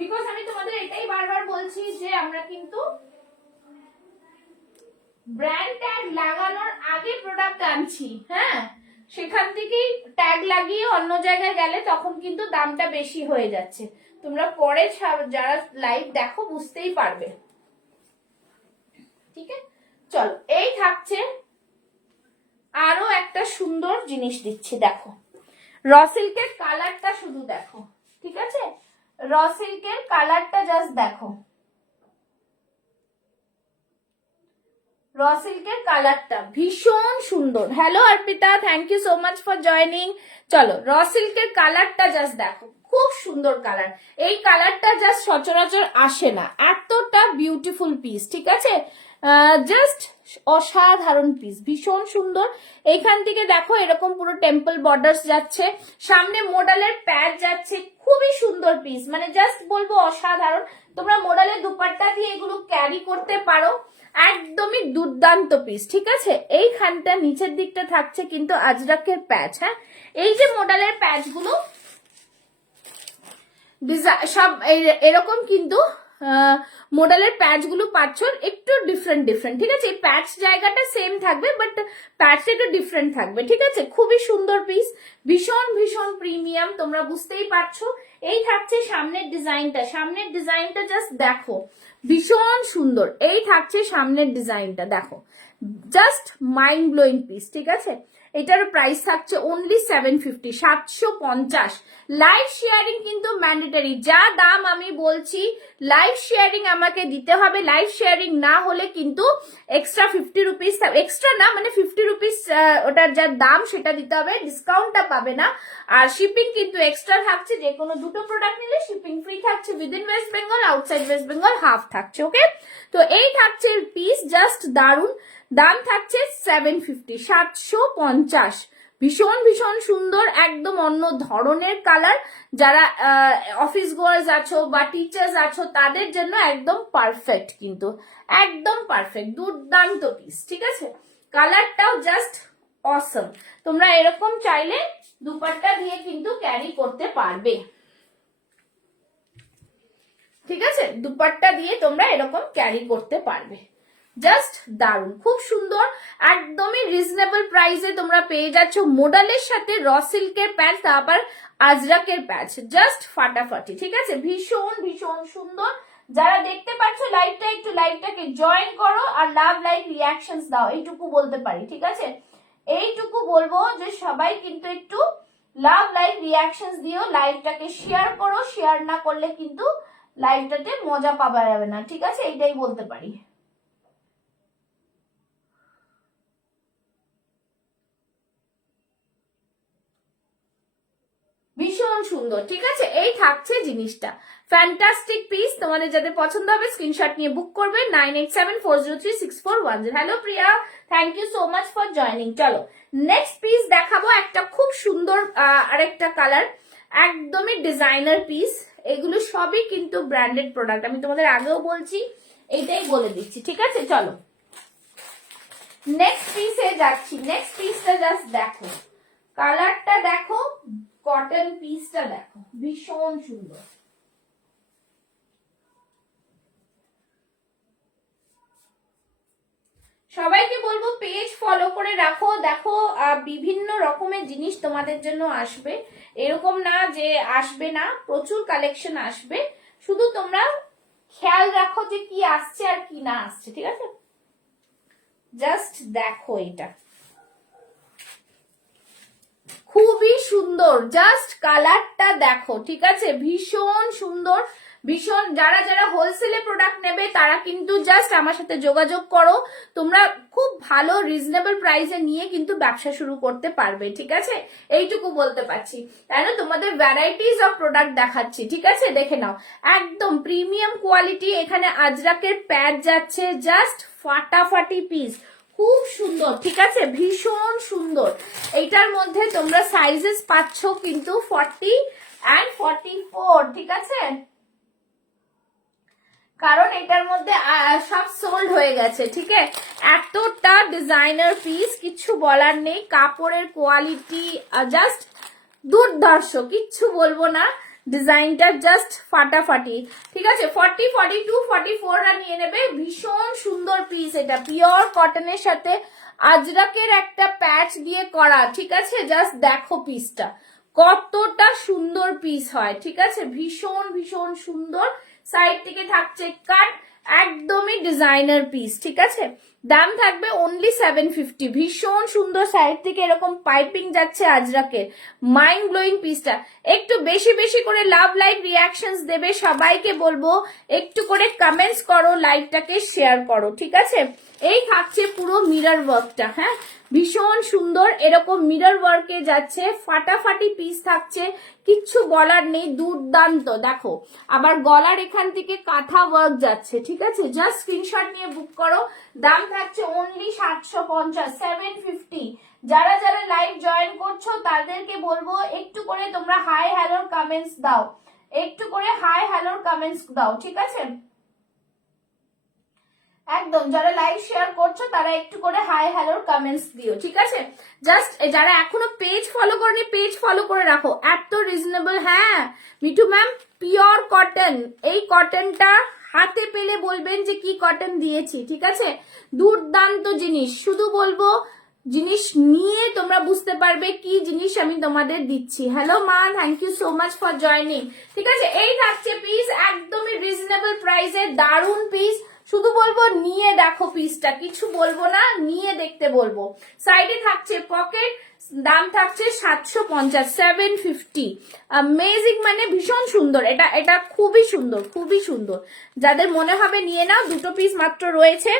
বিকজ আমি তোমাদের এটাই বারবার বলছি যে আমরা কিন্তু ব্র্যান্ড ট্যাগ লাগানোর আগে প্রোডাক্ট আনছি, হ্যাঁ, সেখান থেকেই ট্যাগ লাগিয়ে অন্য জায়গায় গেলে তখন কিন্তু দামটা বেশি হয়ে যাচ্ছে। তোমরা পরে যারা লাইভ দেখো বুঝতেই পারবে। ঠিক আছে, চলো এই থাকছে আরো একটা সুন্দর জিনিস দিচ্ছি, দেখো র সিল্কের কালারটা শুধু দেখো। ঠিক আছে, র সিল্কের কালারটা জাস্ট দেখো, র সিল্কের কালারটা ভীষণ সুন্দর। Hello Arpita, thank you so much for joining. চলো র সিল্কের কালারটা জাস্ট দেখো, খুব সুন্দর কালার। এই কালারটা জাস্ট সচরাচর আসে না, এতটা বিউটিফুল পিস। ঠিক আছে, জাস্ট অসাধারণ পিস, ভীষণ সুন্দর। এইখান থেকে দেখো এরকম পুরো টেম্পল বর্ডার্স যাচ্ছে, সামনে মোডালের প্যাড যাচ্ছে, খুবই সুন্দর পিস, মানে জাস্ট বলবো অসাধারণ। তোমরা মোডালের দুপাট্টা দিয়ে এগুলো ক্যারি করতে পারো, একদমই দুর্দান্ত পিস। ঠিক আছে, এইখানটা নিচের দিকটা থাকছে কিন্তু আজরাকের প্যাচ। হ্যাঁ, এই যে মোডালের প্যাচ গুলো সব এরকম কিন্তু মডেলের প্যাচ গুলো পাচ্ছ একটু ডিফারেন্ট ডিফারেন্ট। ঠিক আছে, এই প্যাচ জায়গাটা সেম থাকবে বাট প্যাচটা একটু ডিফারেন্ট থাকবে। ঠিক আছে, খুবই সুন্দর পিস, ভীষণ ভীষণ প্রিমিয়াম, তোমরা বুঝতেই পারছো। এই থাকছে সামনের ডিজাইনটা, সামনের ডিজাইনটা জাস্ট দেখো, ভীষণ সুন্দর। এই থাকছে সামনের ডিজাইনটা দেখো, জাস্ট মাইন্ড ব্লোয়িং পিস। ঠিক আছে, এটার প্রাইস থাকছে অনলি 750, 750। লাইভ শেয়ারিং কিন্তু ম্যান্ডেটরি, যা দাম আমি বলছি লাইভ শেয়ারিং আমাকে দিতে হবে। লাইভ শেয়ারিং না হলে কিন্তু এক্সট্রা 50 রুপিস, এক্সট্রা না মানে 50 রুপিস ওটার যা দাম সেটা দিতে হবে, ডিসকাউন্টটা পাবে না। আর শিপিং কিন্তু এক্সট্রা থাকছে, যে কোনো দুটো প্রোডাক্ট নিলে শিপিং ফ্রি থাকছে, within West Bengal, outside West Bengal half থাকছে। ওকে, তো এই থাকছে পিস, জাস্ট দারুন। দাম থাকছে 750, 750, ভীষণ ভীষণ সুন্দর, একদম অন্য ধরনের কালার। যারা অফিস গোয়ার্স আছো বা টিচার্স আছো তাদের জন্য একদম পারফেক্ট, কিন্তু একদম পারফেক্ট, দুর্দান্ত পিস। ঠিক আছে, কালারটাও জাস্ট অসম। তোমরা এরকম চাইলে দুপাট্টা দিয়ে কিন্তু ক্যারি করতে পারবে। ঠিক আছে, দুপাট্টা দিয়ে তোমরা এরকম ক্যারি করতে পারবে, জাস্ট দারুন, খুব সুন্দর, একদমই রিজনেবল প্রাইসে তোমরা পেয়ে যাচ্ছ। মোডালের সাথে র সিল্কের প্যাচ, তারপর আজরাকের প্যাচ, জাস্ট ফাটাফাটি। ঠিক আছে, ভীষণ ভীষণ সুন্দর। যারা দেখতে পাচ্ছ লাইভটা, একটু লাইভটাকে জয়েন করো আর লাভ লাইভ রিয়াকশনস দাও, এইটুকু বলতে পারি। ঠিক আছে, এইটুকু বলবো যে সবাই কিন্তু একটু লাভ লাইভ রিয়াকশনস দিও, লাইভটাকে শেয়ার করো, শেয়ার না করলে কিন্তু লাইভটাতে মজা পাওয়া যাবে না। ঠিক আছে, এইটাই বলতে পারি। ভীষণ সুন্দর। ঠিক আছে, এই থাকছে জিনিসটা, ফ্যান্টাস্টিক পিস। তোমাদের যাদের পছন্দ হবে স্ক্রিনশট নিয়ে বুক করবে 9874036410। Hello Priya, thank you so much for joining. চলো নেক্সট পিস দেখাবো, একটা খুব সুন্দর আরেকটা কালার, একদমই ডিজাইনার পিস। এগুলো সবই কিন্তু ব্র্যান্ডেড প্রোডাক্ট, আমি তোমাদের আগেও বলছি, এইটাই বলে দিচ্ছি। ঠিক আছে, চলো নেক্সট পিসে যাচ্ছি। নেক্সট পিসটা জাস্ট দেখো, কালারটা দেখো, কটন পিসটা দেখো, ভীষণ সুন্দর। সবাইকে বলবো পেজ ফলো করে রাখো। দেখো বিভিন্ন রকমের জিনিস তোমাদের জন্য আসবে, এরকম না যে আসবে না, প্রচুর কালেকশন আসবে, শুধু তোমরা খেয়াল রাখো যে কি আসছে আর কি না আসছে, ঠিক আছে? জাস্ট দেখো, এটা খুবই সুন্দর, জাস্ট কালারটা দেখো, ঠিক আছে? ভীষণ সুন্দর, ভীষণ। যারা যারা হোলসেলে প্রোডাক্ট নেবে তারা কিন্তু জাস্ট আমার সাথে যোগাযোগ করো, তোমরা খুব ভালো রিজনেবল প্রাইসে নিয়ে কিন্তু ব্যবসা শুরু করতে পারবে, ঠিক আছে? এইটুকু বলতে পারছি, তাই না? তোমাদের ভ্যারাইটিস অফ প্রোডাক্ট দেখাচ্ছি, ঠিক আছে? দেখে নাও, একদম প্রিমিয়াম কোয়ালিটি। এখানে আজরাকের প্যাড যাচ্ছে, জাস্ট ফাটাফাটি পিস, খুব সুন্দর, ঠিক আছে? ভীষণ সুন্দর। এইটার মধ্যে তোমরা সাইজেস পাচ্ছ কিন্তু 40 and 44, ঠিক আছে? কারণ এটার মধ্যে সব সোল্ড হয়ে গেছে, ঠিক আছে? এতটা ডিজাইনার পিস, কিছু বলার নেই। কাপড়ের কোয়ালিটি জাস্ট দুর্ধর্ষ, কিচ্ছু বলবো না। ডিজাইনটা জাস্ট ফাটাফাটি, ঠিক আছে? 40, 42, 44 নিয়ে নেবে। ভীষণ সুন্দর পিস, এটা পিওর কটনের সাথে আজরাকের একটা প্যাচ দিয়ে করা, ঠিক আছে? জাস্ট দেখো পিসটা কতটা সুন্দর পিস হয়, ঠিক আছে? ভীষণ ভীষণ সুন্দর। সাইড থেকে থাকছে কাট, একদমই ডিজাইনার পিস, ঠিক আছে? দাম থাকবে অনলি 750। ভীষণ সুন্দর, সাইড থেকে এরকম পাইপিং যাচ্ছে আজরাকের, মাইন্ড ব্লোয়িং পিসটা। একটু বেশি বেশি করে লাভ লাইক রিয়াকশনস দেবে, সবাইকে বলবো একটু করে কমেন্টস করো, লাইভটাকে শেয়ার করো, ঠিক আছে? এই থাকছে পুরো মিরর ওয়ার্কটা, হ্যাঁ, ভীষণ সুন্দর, এরকম মিরর ওয়ার্কে যাচ্ছে, ফাটাফাটি পিস থাকছে, কিচ্ছু বলার নেই, দুর্দান্ত। দেখো আবার গলার এখান থেকে কাঁথা ওয়ার্ক যাচ্ছে, ঠিক আছে? জাস্ট স্ক্রিনশট নিয়ে বুক করো। দাম থাকছে অনলি 750, 750। যারা যারা লাইভ জয়েন করছো তাদেরকে বলবো একটু করে তোমরা হাই হ্যালোর কমেন্টস দাও, একটু করে হাই হ্যালোর কমেন্টস দাও, ঠিক আছে? একদম, যারা লাইভ শেয়ার করছো তারা একটু করে হাই হ্যালোর কমেন্টস দিও, ঠিক আছে? জাস্ট যারা এখনো পেজ ফলো করেনি পেজ ফলো করে রাখো, এত রিজনেবল। হ্যাঁ মিঠু ম্যাম, পিওর কটন, এই কটনটা হাতে পেলে বলবেন যে কি কটন দিয়েছি, ঠিক আছে? দুর্দান্ত জিনিস, শুধু বলবো জিনিস নিয়ে তোমরা বুঝতে পারবে কি জিনিস আমি তোমাদের দিচ্ছি। হ্যালো মা, thank you so much for joining, ঠিক আছে? এই থাকছে পিস, একদমই রিজনেবল প্রাইসে, দারুন পিস। শুধু বলবো নিয়ে দেখো পিসটা, কিছু বলবো না, নিয়ে দেখতে বলবো। সাইডে থাকছে পকেট, দাম থাকছে 750, 750। অ্যামেজিং, মানে ভীষণ সুন্দর, এটা এটা খুবই সুন্দর, খুবই সুন্দর। যাদের মনে হবে নিয়ে নাও, দুটো পিস মাত্র রয়েছে।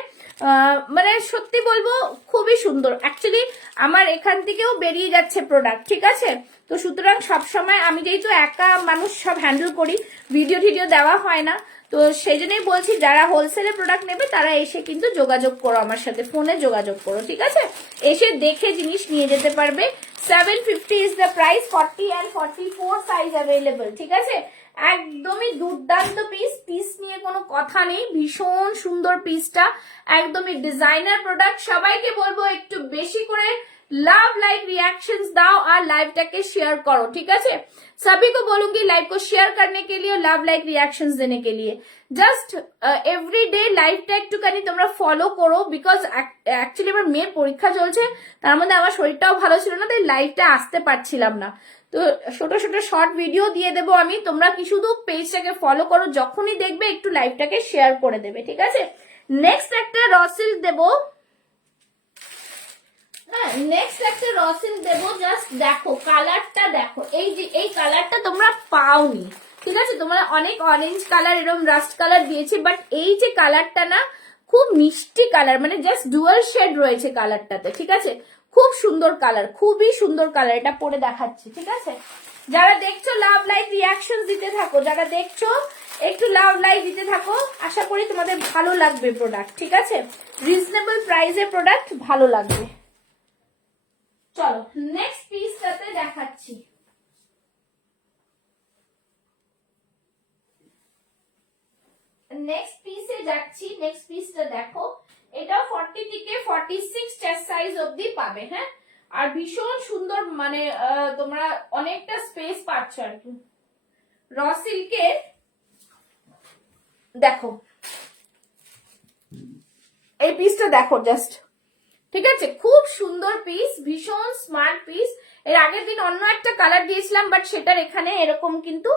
মানে সত্যি বলবো খুবই সুন্দর। অ্যাকচুয়ালি আমার এখান থেকেও বেরিয়ে যাচ্ছে প্রোডাক্ট, ঠিক আছে? তো সুতরাং সবসময় আমি যেহেতু একা মানুষ সব হ্যান্ডেল করি, ভিডিও টিডিও দেওয়া হয় না, তো সেই জন্যই বলছি যারা হোলসেলে প্রোডাক্ট নেবে তারা এসে কিন্তু যোগাযোগ করো আমার সাথে, ফোনে যোগাযোগ করো, ঠিক আছে? এসে দেখে জিনিস নিয়ে যেতে পারবে। 750 is the price, 40 and 44 size available, ঠিক আছে? একদমই দুর্দান্ত পিস, পিস নিয়ে কোনো কথা নেই, ভীষণ সুন্দর পিসটা, একদমই ডিজাইনার প্রোডাক্ট। সবাইকে বলবো একটু বেশি করে लव लाइक रिएक्शंस दाओ और लाइव के शेयर करो, ठीक है? सभी को बोलूंगी लाइव को शेयर करने के लिए और लव लाइक रिएक्शंस देने के लिए। জাস্ট এভরিডে লাইভটা একটুখানি তোমরা ফলো করো, বিকজ অ্যাকচুয়ালি আমার মেয়ের পরীক্ষা চলছে, তার মধ্যে আমার শরীরটাও ভালো ছিল না, তাই লাইভটা আসতে পারছিলাম না। তো ছোট ছোট শর্ট ভিডিও দিয়ে দেবো আমি, তোমরা কি শুধু পেজটাকে ফলো করো, যখনই দেখবে একটু লাইভটাকে শেয়ার করে দেবে, ঠিক আছে? নেক্সট একটা রসিল দেবো, হ্যাঁ নেক্সট একটা রসিল দেবো। জাস্ট দেখো কালারটা, দেখো এই যে এই কালারটা তোমরা পাওনি, ঠিক আছে? তোমরা অনেক অরেঞ্জ কালার, এরকম রাস্ট কালার দিয়েছি, বাট এই যে কালারটা না, খুব মিষ্টি কালার, মানে জাস্ট ডুয়াল শেড রয়েছে কালারটাতে, ঠিক আছে? খুব সুন্দর কালার, খুবই সুন্দর কালার। এটা পরে দেখাচ্ছি, ঠিক আছে? যারা দেখছো লাভ লাইক রিয়াকশন দিতে থাকো, যারা দেখছো একটু লাভ লাইক দিতে থাকো, আশা করি তোমাদের ভালো লাগবে প্রোডাক্ট, ঠিক আছে? রিজনেবল প্রাইসে প্রোডাক্ট ভালো লাগবে। চলো নেক্সট পিসটাতে দেখাচ্ছি। নেক্সট পিসে যাচ্ছি, নেক্সট পিসটা দেখো, এটা 40 থেকে 46 চেস্ট সাইজ অবধি পাবে, হ্যাঁ? আর ভীষণ সুন্দর, মানে তোমরা অনেকটা স্পেস পাচ্ছ আর কি। র সিল্কের দেখো এই পিসটা দেখো, জাস্ট ঠিক আছে, খুব সুন্দর পিস, ভীষণ স্মার্ট পিস। এর আগের দিন অন্য একটা কালার দিয়েছিলাম, বাট সেটার এখানে এরকম কিন্তু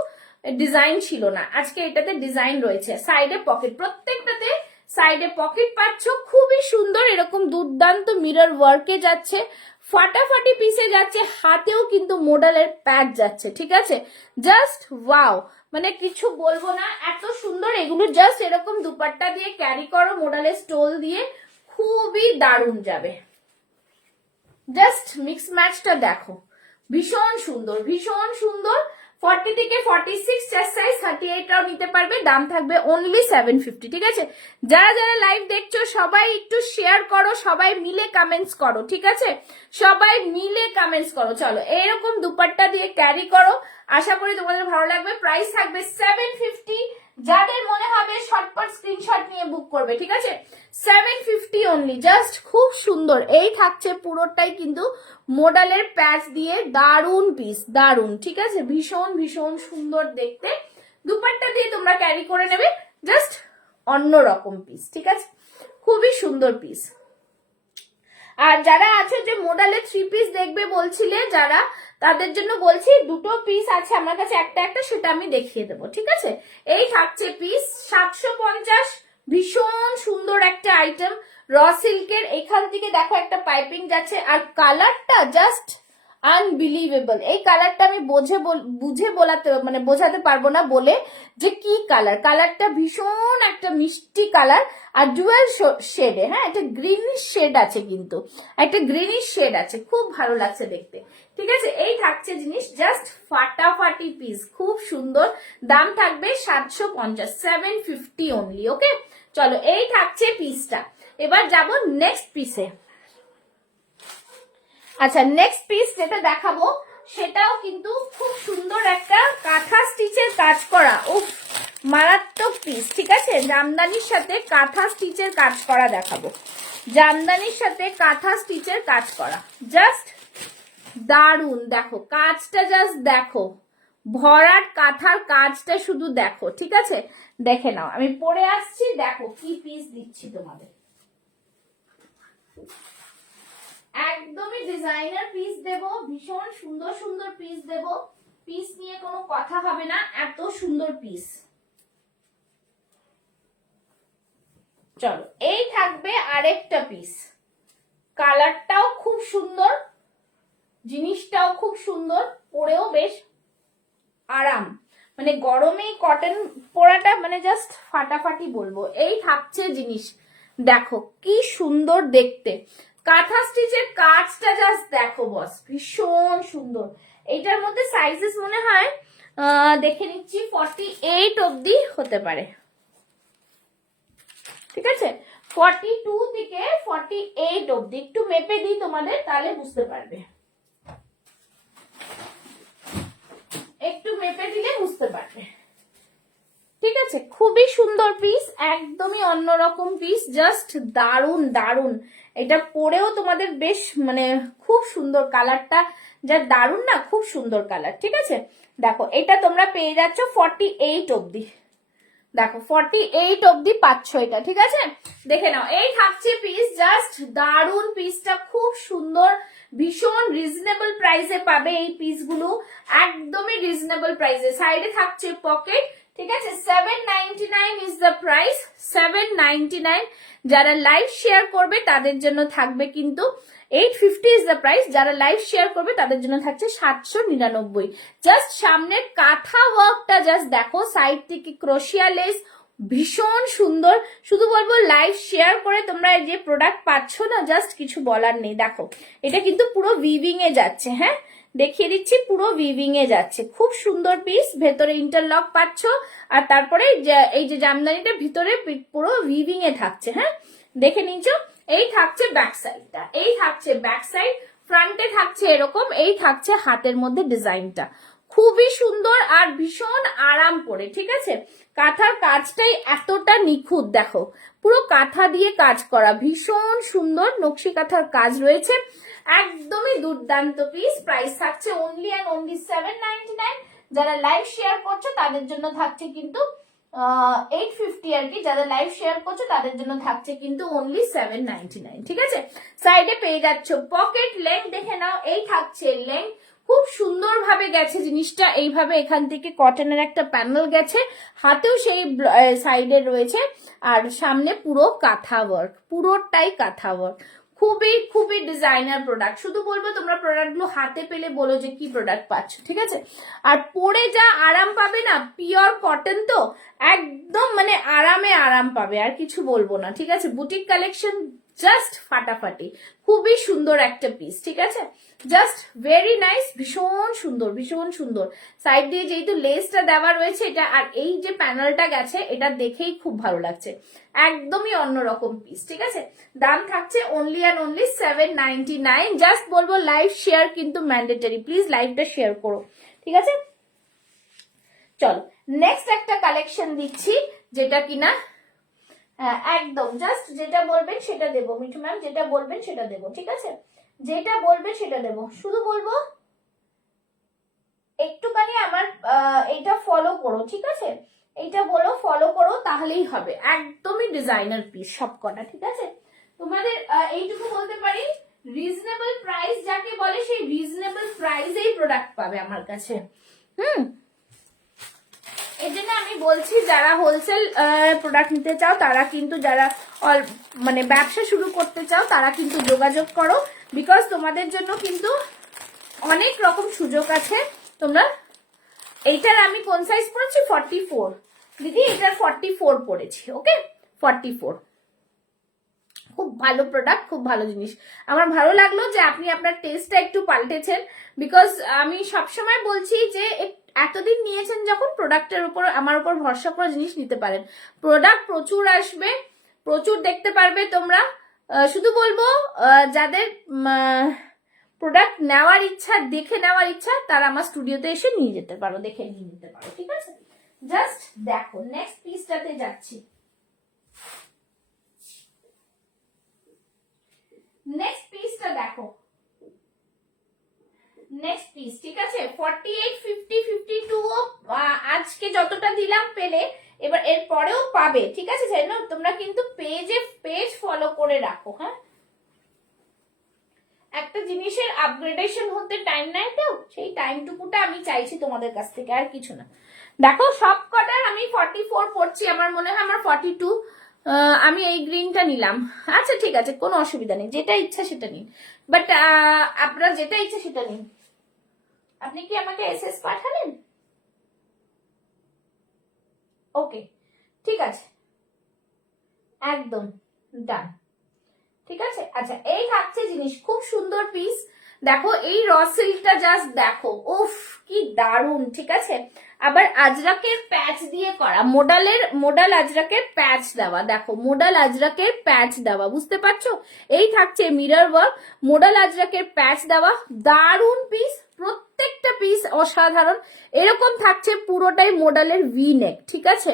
ডিজাইন ছিল না। আজকে এটাতে ডিজাইন রয়েছে, সাইডে পকেট, প্রত্যেকটাতে সাইডে পকেট পাচ্ছ। খুবই সুন্দর, এরকম দুর্দান্ত মিরর ওয়ার্কে যাচ্ছে, ফাটাফাটি পিসে যাচ্ছে, হাতেও কিন্তু মডেলের প্যাচ যাচ্ছে। ঠিক আছে, জাস্ট ওয়াও, মানে কিছু বলবো না, এত সুন্দর। এগুলো জাস্ট এরকম দুপাট্টা দিয়ে ক্যারি করো, মডেলের স্টোল দিয়ে, খুবই দারুণ যাবে। জাস্ট মিক্স ম্যাচটা দেখো, ভীষণ সুন্দর, ভীষণ সুন্দর। 40 থেকে 46 চেস্ট সাইজ, 38টাও নিতে পারবে। দাম থাকবে অনলি 750। ঠিক আছে, যারা যারা লাইভ দেখছো সবাই একটু শেয়ার করো, সবাই মিলে কমেন্টস করো। ঠিক আছে, সবাই মিলে কমেন্টস করো। চলো, এরকম দুপাট্টা দিয়ে ক্যারি করো, আশা করি তোমাদের ভালো লাগবে। প্রাইস থাকবে 750। যাদের মনে হবে শর্টকাট স্ক্রিনশট নিয়ে বুক করবে। ঠিক আছে, 750 অনলি। জাস্ট খুব সুন্দর। এই থাকছে পুরোটাই কিন্তু মডেলের প্যাচ দিয়ে, দারুন পিস, দারুন। ঠিক আছে, ভীষণ ভীষণ সুন্দর দেখতে। দুপাট্টা দিয়ে তোমরা ক্যারি করে নেবে, জাস্ট অন্যরকম পিস। ঠিক আছে, খুবই সুন্দর পিস। আর যারা আছো যে মডেলের 3 পিস দেখবে বলছিলে যারা, তাদের জন্য বলছি দুটো পিস আছে আমার কাছে, একটা একটা সেটা আমি দেখিয়ে দেবো। ঠিক আছে, এই থাকছে পিস 750। ভীষণ সুন্দর একটা আইটেম, র সিল্কের। এখান থেকে দেখো একটা পাইপিং যাচ্ছে, আর কালারটা জাস্ট আনবিলিভেবল। এই কালারটা আমি বুঝে বোঝাতে পারবো না বলে যে কি কালার। কালারটা ভীষণ একটা মিষ্টি কালার, আর ডুয়াল শেডে, হ্যাঁ, একটা গ্রিনিশ শেড আছে, কিন্তু একটা গ্রিনিশ শেড আছে, খুব ভালো লাগছে দেখতে। ঠিক আছে, এই থাকছে জিনিস, জাস্ট ফাটাফাটি পিস, খুব সুন্দর। দাম থাকবে 750, 750 অনলি। ওকে, চলো, এই থাকছে পিসটা। এবার যাব নেক্সট পিসে। আচ্ছা, নেক্সট পিস যেটা দেখাবো সেটাও কিন্তু খুব সুন্দর একটা কাঁথা স্টিচের কাজ করা। উফ, মারাত্মক পিস। ঠিক আছে, জামদানির সাথে কাঁথা স্টিচের কাজ করা দেখাবো। জামদানির সাথে কাঁথা স্টিচের কাজ করা, জাস্ট দারুন। দেখো কাজটা, জাস্ট দেখো, ভরাট কাঁথার কাজটা শুধু দেখো। ঠিক আছে, দেখে নাও, আমি পরে আসছি, দেখো কি পিস দিচ্ছি তোমাদের। একদমই ডিজাইনার পিস দেব, ভীষণ সুন্দর সুন্দর পিস দেব, পিস নিয়ে কোনো কথা হবে না, এত সুন্দর পিস। চলো, এই থাকবে আরেকটা পিস। কালারটাও খুব সুন্দর, জিনিসটাও খুব সুন্দর, পরেও বেশ আরাম, মানে গরমেই কটন পরাটা মানে জাস্ট ফাটাফাটি বলবো। এই থাকছে জিনিস, দেখো কি সুন্দর দেখতে। কাঁথা স্টিচের কাজটা জাস্ট দেখো বস, ভীষণ সুন্দর। এইটার মধ্যে সাইজেস মনে হয় দেখে নিচ্ছি 48 অবধি হতে পারে। ঠিক আছে, 42 থেকে 48 অবধি। একটু মেপে দিই তোমাদের, তাহলে বুঝতে পারবে, একটু মেপে দিলে বুঝতে পারবে। ঠিক আছে, খুবই সুন্দর পিস, একদমই অন্যরকম পিস, জাস্ট দারুন দারুন। এটা পরেও তোমাদের বেশ মানে খুব সুন্দর, কালারটা যা দারুন না, খুব সুন্দর কালার। ঠিক আছে, দেখো এটা তোমরা পেয়ে যাচ্ছ 48 অবধি। দেখো 48 অবধি পাচ্ছ এটা। ঠিক আছে, দেখে নাও, এই থাকছে পিস, জাস্ট দারুন। পিসটা খুব সুন্দর, ভীষণ রিজনেবল প্রাইসে পাবে এই পিসগুলো, একদমই রিজনেবল প্রাইসে। সাইডে থাকছে পকেট। ঠিক আছে, 799 ইজ দ্য প্রাইস, 799। যারা লাইভ শেয়ার করবে তাদের জন্য থাকবে কিন্তু 850 ইজ দ্য প্রাইস। যারা লাইভ শেয়ার করবে তাদের জন্য থাকছে 799। জাস্ট সামনের কাঁথা ওয়ার্কটা জাস্ট দেখো, সাইড থেকে ক্রোশিয়া লেস, ভীষণ সুন্দর। শুধু বলবো লাইভ শেয়ার করে তোমরা যে প্রোডাক্ট পাচ্ছ না, জাস্ট কিছু বলার নেই। দেখো এটা কিন্তু পুরো উইভিং এ যাচ্ছে, হ্যাঁ দেখিয়ে দিচ্ছি, পুরো উইভিং এ যাচ্ছে, খুব সুন্দর পিস। ভেতরে ইন্টারলক পাচ্ছ, আর তারপরে এই যে জামদানিটা ভিতরে পুরো উইভিং এ থাকছে। হ্যাঁ, দেখে নিচ্ছ, এই থাকছে ব্যাক সাইডটা, এই থাকছে ব্যাক সাইড, ফ্রন্টে থাকছে এরকম, এই থাকছে হাতের মধ্যে ডিজাইনটা, খুবই সুন্দর আর ভীষণ আরাম করে। ঠিক আছে, কাঁথার কাজটাই এতটা নিখুঁত, দেখো পুরো কাঁথা দিয়ে কাজ করা, ভীষণ সুন্দর নকশি কাঁথার কাজ রয়েছে, একদমই দুর্দান্ত পিস। প্রাইস থাকছে অনলি অ্যান্ড অনলি 799। যারা লাইভ শেয়ার করছো তাদের জন্য থাকছে কিন্তু 850 আর কি, যারা লাইভ শেয়ার করছো তাদের জন্য থাকছে কিন্তু অনলি 799, ঠিক আছে। সাইডে পেয়ে যাচ্ছ পকেট লেন্থ, দেখে নাও এই থাকছে লেন্থ, খুব সুন্দর ভাবে গেছে জিনিসটা, এইভাবে এখান থেকে কটনের একটা প্যানেল গেছে, হাতেও সেই সাইডে রয়েছে, আর সামনে পুরো কাঁথা ওয়ার্ক, পুরোটাই কাঁথা ওয়ার্ক, খুবই খুবই ডিজাইনার প্রোডাক্ট। শুধু বলবো তোমরা প্রোডাক্টগুলো হাতে পেলে বলো যে কি প্রোডাক্ট পাচ্ছ, ঠিক আছে। আর পরে যা আরাম পাবে না, পিওর কটন তো একদম মানে আরামে আরাম পাবে, আর কিছু বলবো না, ঠিক আছে। বুটিক কালেকশন জাস্ট ফাটাফাটি, খুবই সুন্দর একটা পিস, ঠিক আছে, জাস্ট ভেরি নাইস, ভীষণ সুন্দর ভীষণ সুন্দর। সাইড দিয়ে যেহেতু লেসটা দেওয়া রয়েছে এটা, আর এই যে প্যানেলটা গেছে এটা দেখেই খুব ভালো লাগছে, একদমই অন্যরকম পিস, ঠিক আছে। দাম থাকছে অনলি অ্যান্ড অনলি 799। জাস্ট বলবো লাইভ শেয়ার কিন্তু ম্যান্ডেটরি, প্লিজ লাইভটা শেয়ার করো, ঠিক আছে। চলো নেক্সট একটা কালেকশন দিচ্ছি, যেটা কিনা একদম জাস্ট যেটা বলবেন সেটা দেবো মিঠু ম্যাম, যেটা বলবেন সেটা দেবো, ঠিক আছে, যেটা বলবে সেটা দেবো। শুধু বলবো একটুখানি আমার এইটা ফলো করো, ঠিক আছে, এইটা বলো ফলো করো, তাহলেই হবে, একদমই ডিজাইনার পিস সব কটা, ঠিক আছে। তোমাদের এইটুকু বলতে পারি, রিজনেবল প্রাইস যাকে বলে সেই রিজনেবল প্রাইসেই প্রোডাক্ট পাবে আমার কাছে। এই জন্য আমি বলছি যারা হোলসেল প্রোডাক্ট নিতে চাও তারা কিন্তু, যারা মানে ব্যবসা শুরু করতে চাও তারা কিন্তু যোগাযোগ করো, বিকজ তোমাদের জন্য কিন্তু অনেক রকম সুযোগ আছে। তোমরা এইটার আমি কোন সাইজ পড়েছি 44 দিদি, এটার 44 পড়েছি, ওকে 44, খুব ভালো প্রোডাক্ট, খুব ভালো জিনিস। আমার ভালো লাগলো যে আপনি আপনার টেস্টটা একটু পাল্টেছেন, বিকজ আমি সবসময় বলছি যে এতদিন নিয়েছেন যখন, প্রোডাক্টের উপর আমার উপর ভরসা করে জিনিস নিতে পারেন, প্রোডাক্ট প্রচুর আসবে, প্রচুর দেখতে পারবে তোমরা। শুধু বলবো যাদের প্রোডাক্ট নেওয়ার ইচ্ছা, দেখে নেওয়ার ইচ্ছা, তারা আমার স্টুডিওতে এসে নিয়ে যেতে পারো, দেখে নিয়ে নিতে পারো, ঠিক আছে। জাস্ট দেখো নেক্সট পিসটাতে যাচ্ছি, নেক্সট পিসটা দেখো, নেক্সট পিস, ঠিক আছে। 48, 50, 52 আজকে যতটা দিলাম পেলে, এবার এর পরেও পাবে, ঠিক আছে। জানো তোমরা কিন্তু পেজ ফলো করে রাখো, হ্যাঁ, একটা জিনিসের আপগ্রেডেশন হতে টাইম নেয় তো, সেই টাইমটুকুটা আমি চাইছি তোমাদের কাছ থেকে, আর কিছু না। দেখো সব কটার আমি 44 পড়ছি, আমার মনে হয় আমার 42, আমি এই গ্রিনটা নিলাম, আচ্ছা ঠিক আছে, কোনো অসুবিধা নেই, যেটা ইচ্ছা সেটা নিন, বাট আপনারা যেটা ইচ্ছা সেটা নিন। আপনি কি আমাকে এসএস পাঠালেন? ওকে ঠিক আছে, একদম ডান, ঠিক আছে। আচ্ছা এই থাকছে জিনিস, খুব সুন্দর পিস, দেখো এই র সিল্কটা জাস্ট দেখো, উফ কি দারুন, ঠিক আছে। আবার আজরাকের প্যাচ দিয়ে করা, মোডাল আজরাকের প্যাচ দেওয়া, দেখো মোডাল আজরাকের প্যাচ দেওয়া, বুঝতে পারছো। এই থাকছে মিরর ওয়ার্ক, মোডাল আজরাকের প্যাচ দেওয়া, দারুন পিস, প্রত্যেকটা পিস অসাধারণ। এরকম থাকছে পুরোটাই মোডালের ভি নেক, ঠিক আছে।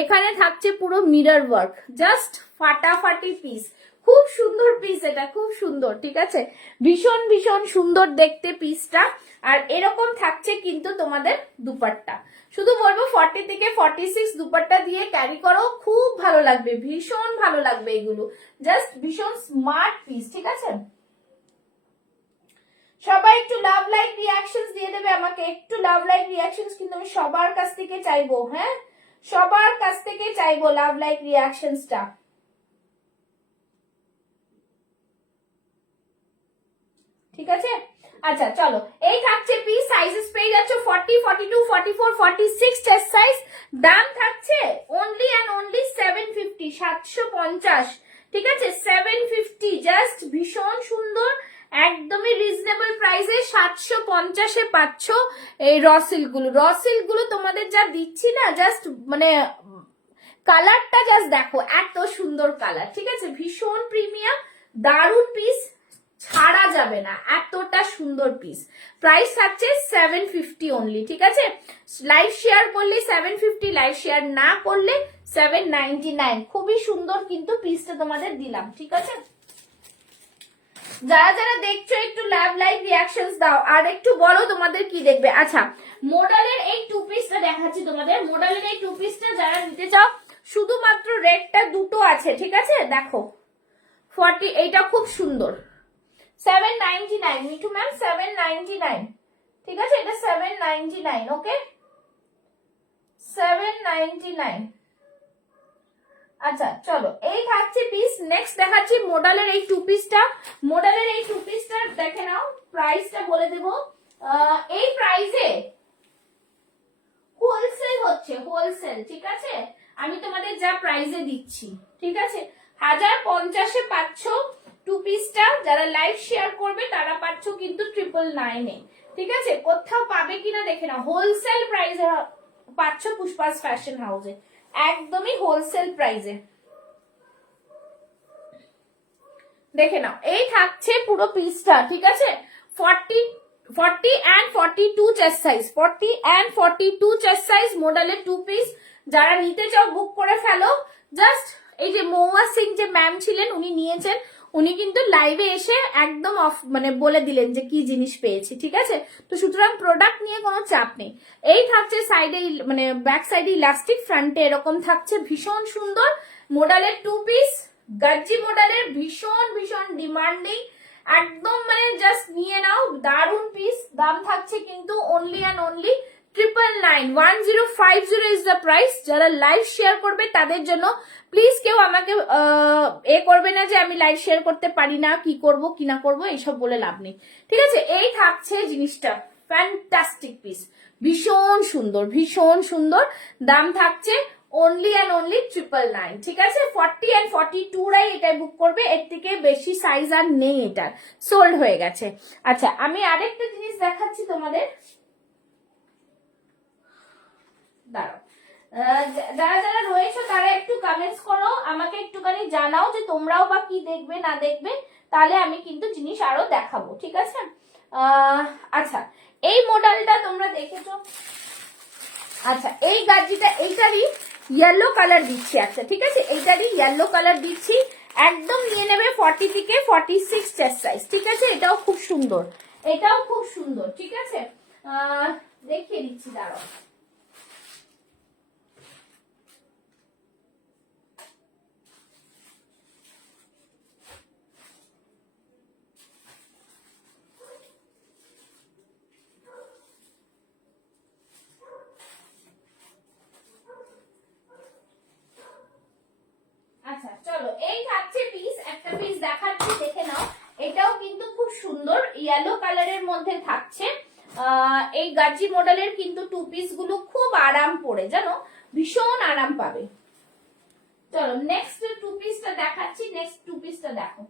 এখানে থাকছে পুরো মিরর ওয়ার্ক, জাস্ট ফাটাফাটি পিস, খুব সুন্দর পিস, এটা খুব সুন্দর, ঠিক আছে, ভীষণ ভীষণ সুন্দর দেখতে পিসটা। আর এরকম থাকছে কিন্তু তোমাদের দুপাট্টা, শুধু বলবো 40 থেকে 46 দুপাট্টা দিয়ে ক্যারি করো, খুব ভালো লাগবে, ভীষণ ভালো লাগবে এগুলো, জাস্ট ভীষণ স্মার্ট পিস, ঠিক আছে। সবাই একটু লাভ লাইক রিয়াকশনস দিয়ে দেবে আমাকে, একটু লাভ লাইক রিয়াকশনস কিন্তু আমি সবার কাছ থেকে চাইবো, হ্যাঁ সবার কাছ থেকে চাইবো লাভ লাইক রিয়াকশনসটা, ঠিক আছে। আচ্ছা চলো এই থাকছে পিস, সাইজেস পেয়ে যাচ্ছ 40, 42, 44, 46 চেস্ট সাইজ, দাম থাকছে অনলি অ্যান্ড অনলি 750, 750, ঠিক আছে 750, জাস্ট ভীষণ সুন্দর, একদমই রিজনেবল প্রাইসে 750-এ পাচ্ছ এই র সিল্কগুলো তোমাদের যা দিচ্ছি না, জাস্ট মানে কালারটা জাস্ট দেখো, এত সুন্দর কালার, ঠিক আছে, ভীষণ প্রিমিয়াম, দারুন পিস, ছাড়া যাবে না, এতটা সুন্দর পিস। প্রাইস থাকছে 750 অনলি, ঠিক আছে। লাইভ শেয়ার করলে 750, লাইভ শেয়ার না করলে 799, খুবই সুন্দর কিন্তু পিসটা তোমাদের দিলাম, ঠিক আছে। যারা যারা দেখছো একটু লাইভ রিয়াকশনস দাও, আর একটু বলো তোমাদের কি দেখবে। আচ্ছা, মডেলের এই টু পিসটা দেখাচ্ছি তোমাদের। মডেলের এই টু পিসটা যারা নিতে চাও, শুধুমাত্র রেটটা দুটো আছে, ঠিক আছে? দেখো 40, এইটা খুব সুন্দর, 799 মিঠু ম্যাম, 799, ঠিক আছে? এটা 799, ওকে, 799। আচ্ছা চলো, এই থাকছে পিস। নেক্সট দেখাচ্ছি মডেলের এই টু পিসটা। মডেলের এই টু পিসটা দেখে নাও, প্রাইসটা বলে দেবো। এই প্রাইসে হোলসেল হচ্ছে, হোলসেল, ঠিক আছে? আমি তোমাদের যা প্রাইসে দিচ্ছি, ঠিক আছে? 1050-এ পাচ্ছ টু পিসটা। যারা লাইভ শেয়ার করবে তারা পাচ্ছ কিন্তু 999-এ, ঠিক আছে? কোথাও পাবে কিনা দেখে নাও, হোলসেল প্রাইসে পাচ্ছ পুষ্পাস ফ্যাশন হাউসে, একদমই হোলসেল প্রাইসে। দেখে নাও, এই থাকছে পুরো পিসটা, ঠিক আছে? 40 and 42 chest size, 40 and 42 chest size মডেলের টু পিস। যারা নিতে চাও বুক করে ফেলো। জাস্ট এই যে মৌয়া সিং যে ম্যাম ছিলেন উনি নিয়েছেন, উনি কিন্তু লাইভে এসে একদম অফ মানে বলে দিলেন যে কি জিনিস পেয়েছি, ঠিক আছে? তো সুতরাং প্রোডাক্ট নিয়ে কোনো চাপ নেই। এই থাকছে সাইডে মানে ব্যাক সাইডে ইলাস্টিক, ফ্রন্টে এরকম থাকছে, ভীষণ সুন্দর মডেলের টু পিস। গাজ্জি মডেলের ভীষণ ভীষণ ডিমান্ডিং, একদম মানে জাস্ট নিয়ে নাও, দারুন পিস। দাম থাকছে কিন্তু only and only 999, 1050 is the price. যারা লাইভ শেয়ার করবে তাদের জন্য প্লিজ কেউ আমাকে এ করবে না যে আমি লাইভ শেয়ার করতে পারি না, কি করব কি না করব এইসব বলে লাভ নেই, ঠিক আছে? এই থাকছে জিনিসটা, ফ্যান্টাস্টিক পিস, ভীষণ সুন্দর, ভীষণ সুন্দর। দাম থাকছে অনলি অ্যান্ড অনলি 999, ঠিক আছে? 40 and 42 রাই এটাই বুক করবে, এর থেকে বেশি সাইজ আর নেই, এটা সোল্ড হয়ে গেছে। আচ্ছা, আমি আরেকটা জিনিস দেখাচ্ছি তোমাদের, দাঁড়াও। যারা যারা রয়েছে তারা একটু কমেন্টস করো, আমাকে একটুখানি জানাও যে তোমরাও বা কি দেখবে না দেখবে, তাহলে আমি কিন্তু জিনিস আরো দেখাবো, ঠিক আছে? আচ্ছা, এই মডেলটা তোমরা দেখেছো। আচ্ছা, এই গাজিটা এইটারই ইয়েলো কালার দিচ্ছি, আচ্ছা ঠিক আছে, এইটারই ইয়েলো কালার দিচ্ছি। একদম নিয়ে নেবে 40 থেকে 46 চেস্ট সাইজ, ঠিক আছে? এটাও খুব সুন্দর, এটাও খুব সুন্দর, ঠিক আছে? দেখিয়ে দিচ্ছি, দাঁড়াও। আচ্ছা চলো, এই থাকছে পিস, একটা পিস দেখাচ্ছি, দেখে নাও। এটাও কিন্তু খুব সুন্দর, ইয়েলো কালারের মধ্যে থাকছে। এই গাজি মডেলের কিন্তু টু পিস গুলো খুব আরাম পড়ে, জানো, ভীষণ আরাম পাবে। চলো নেক্সট টু পিসটা দেখাচ্ছি, নেক্সট টু পিসটা দেখো।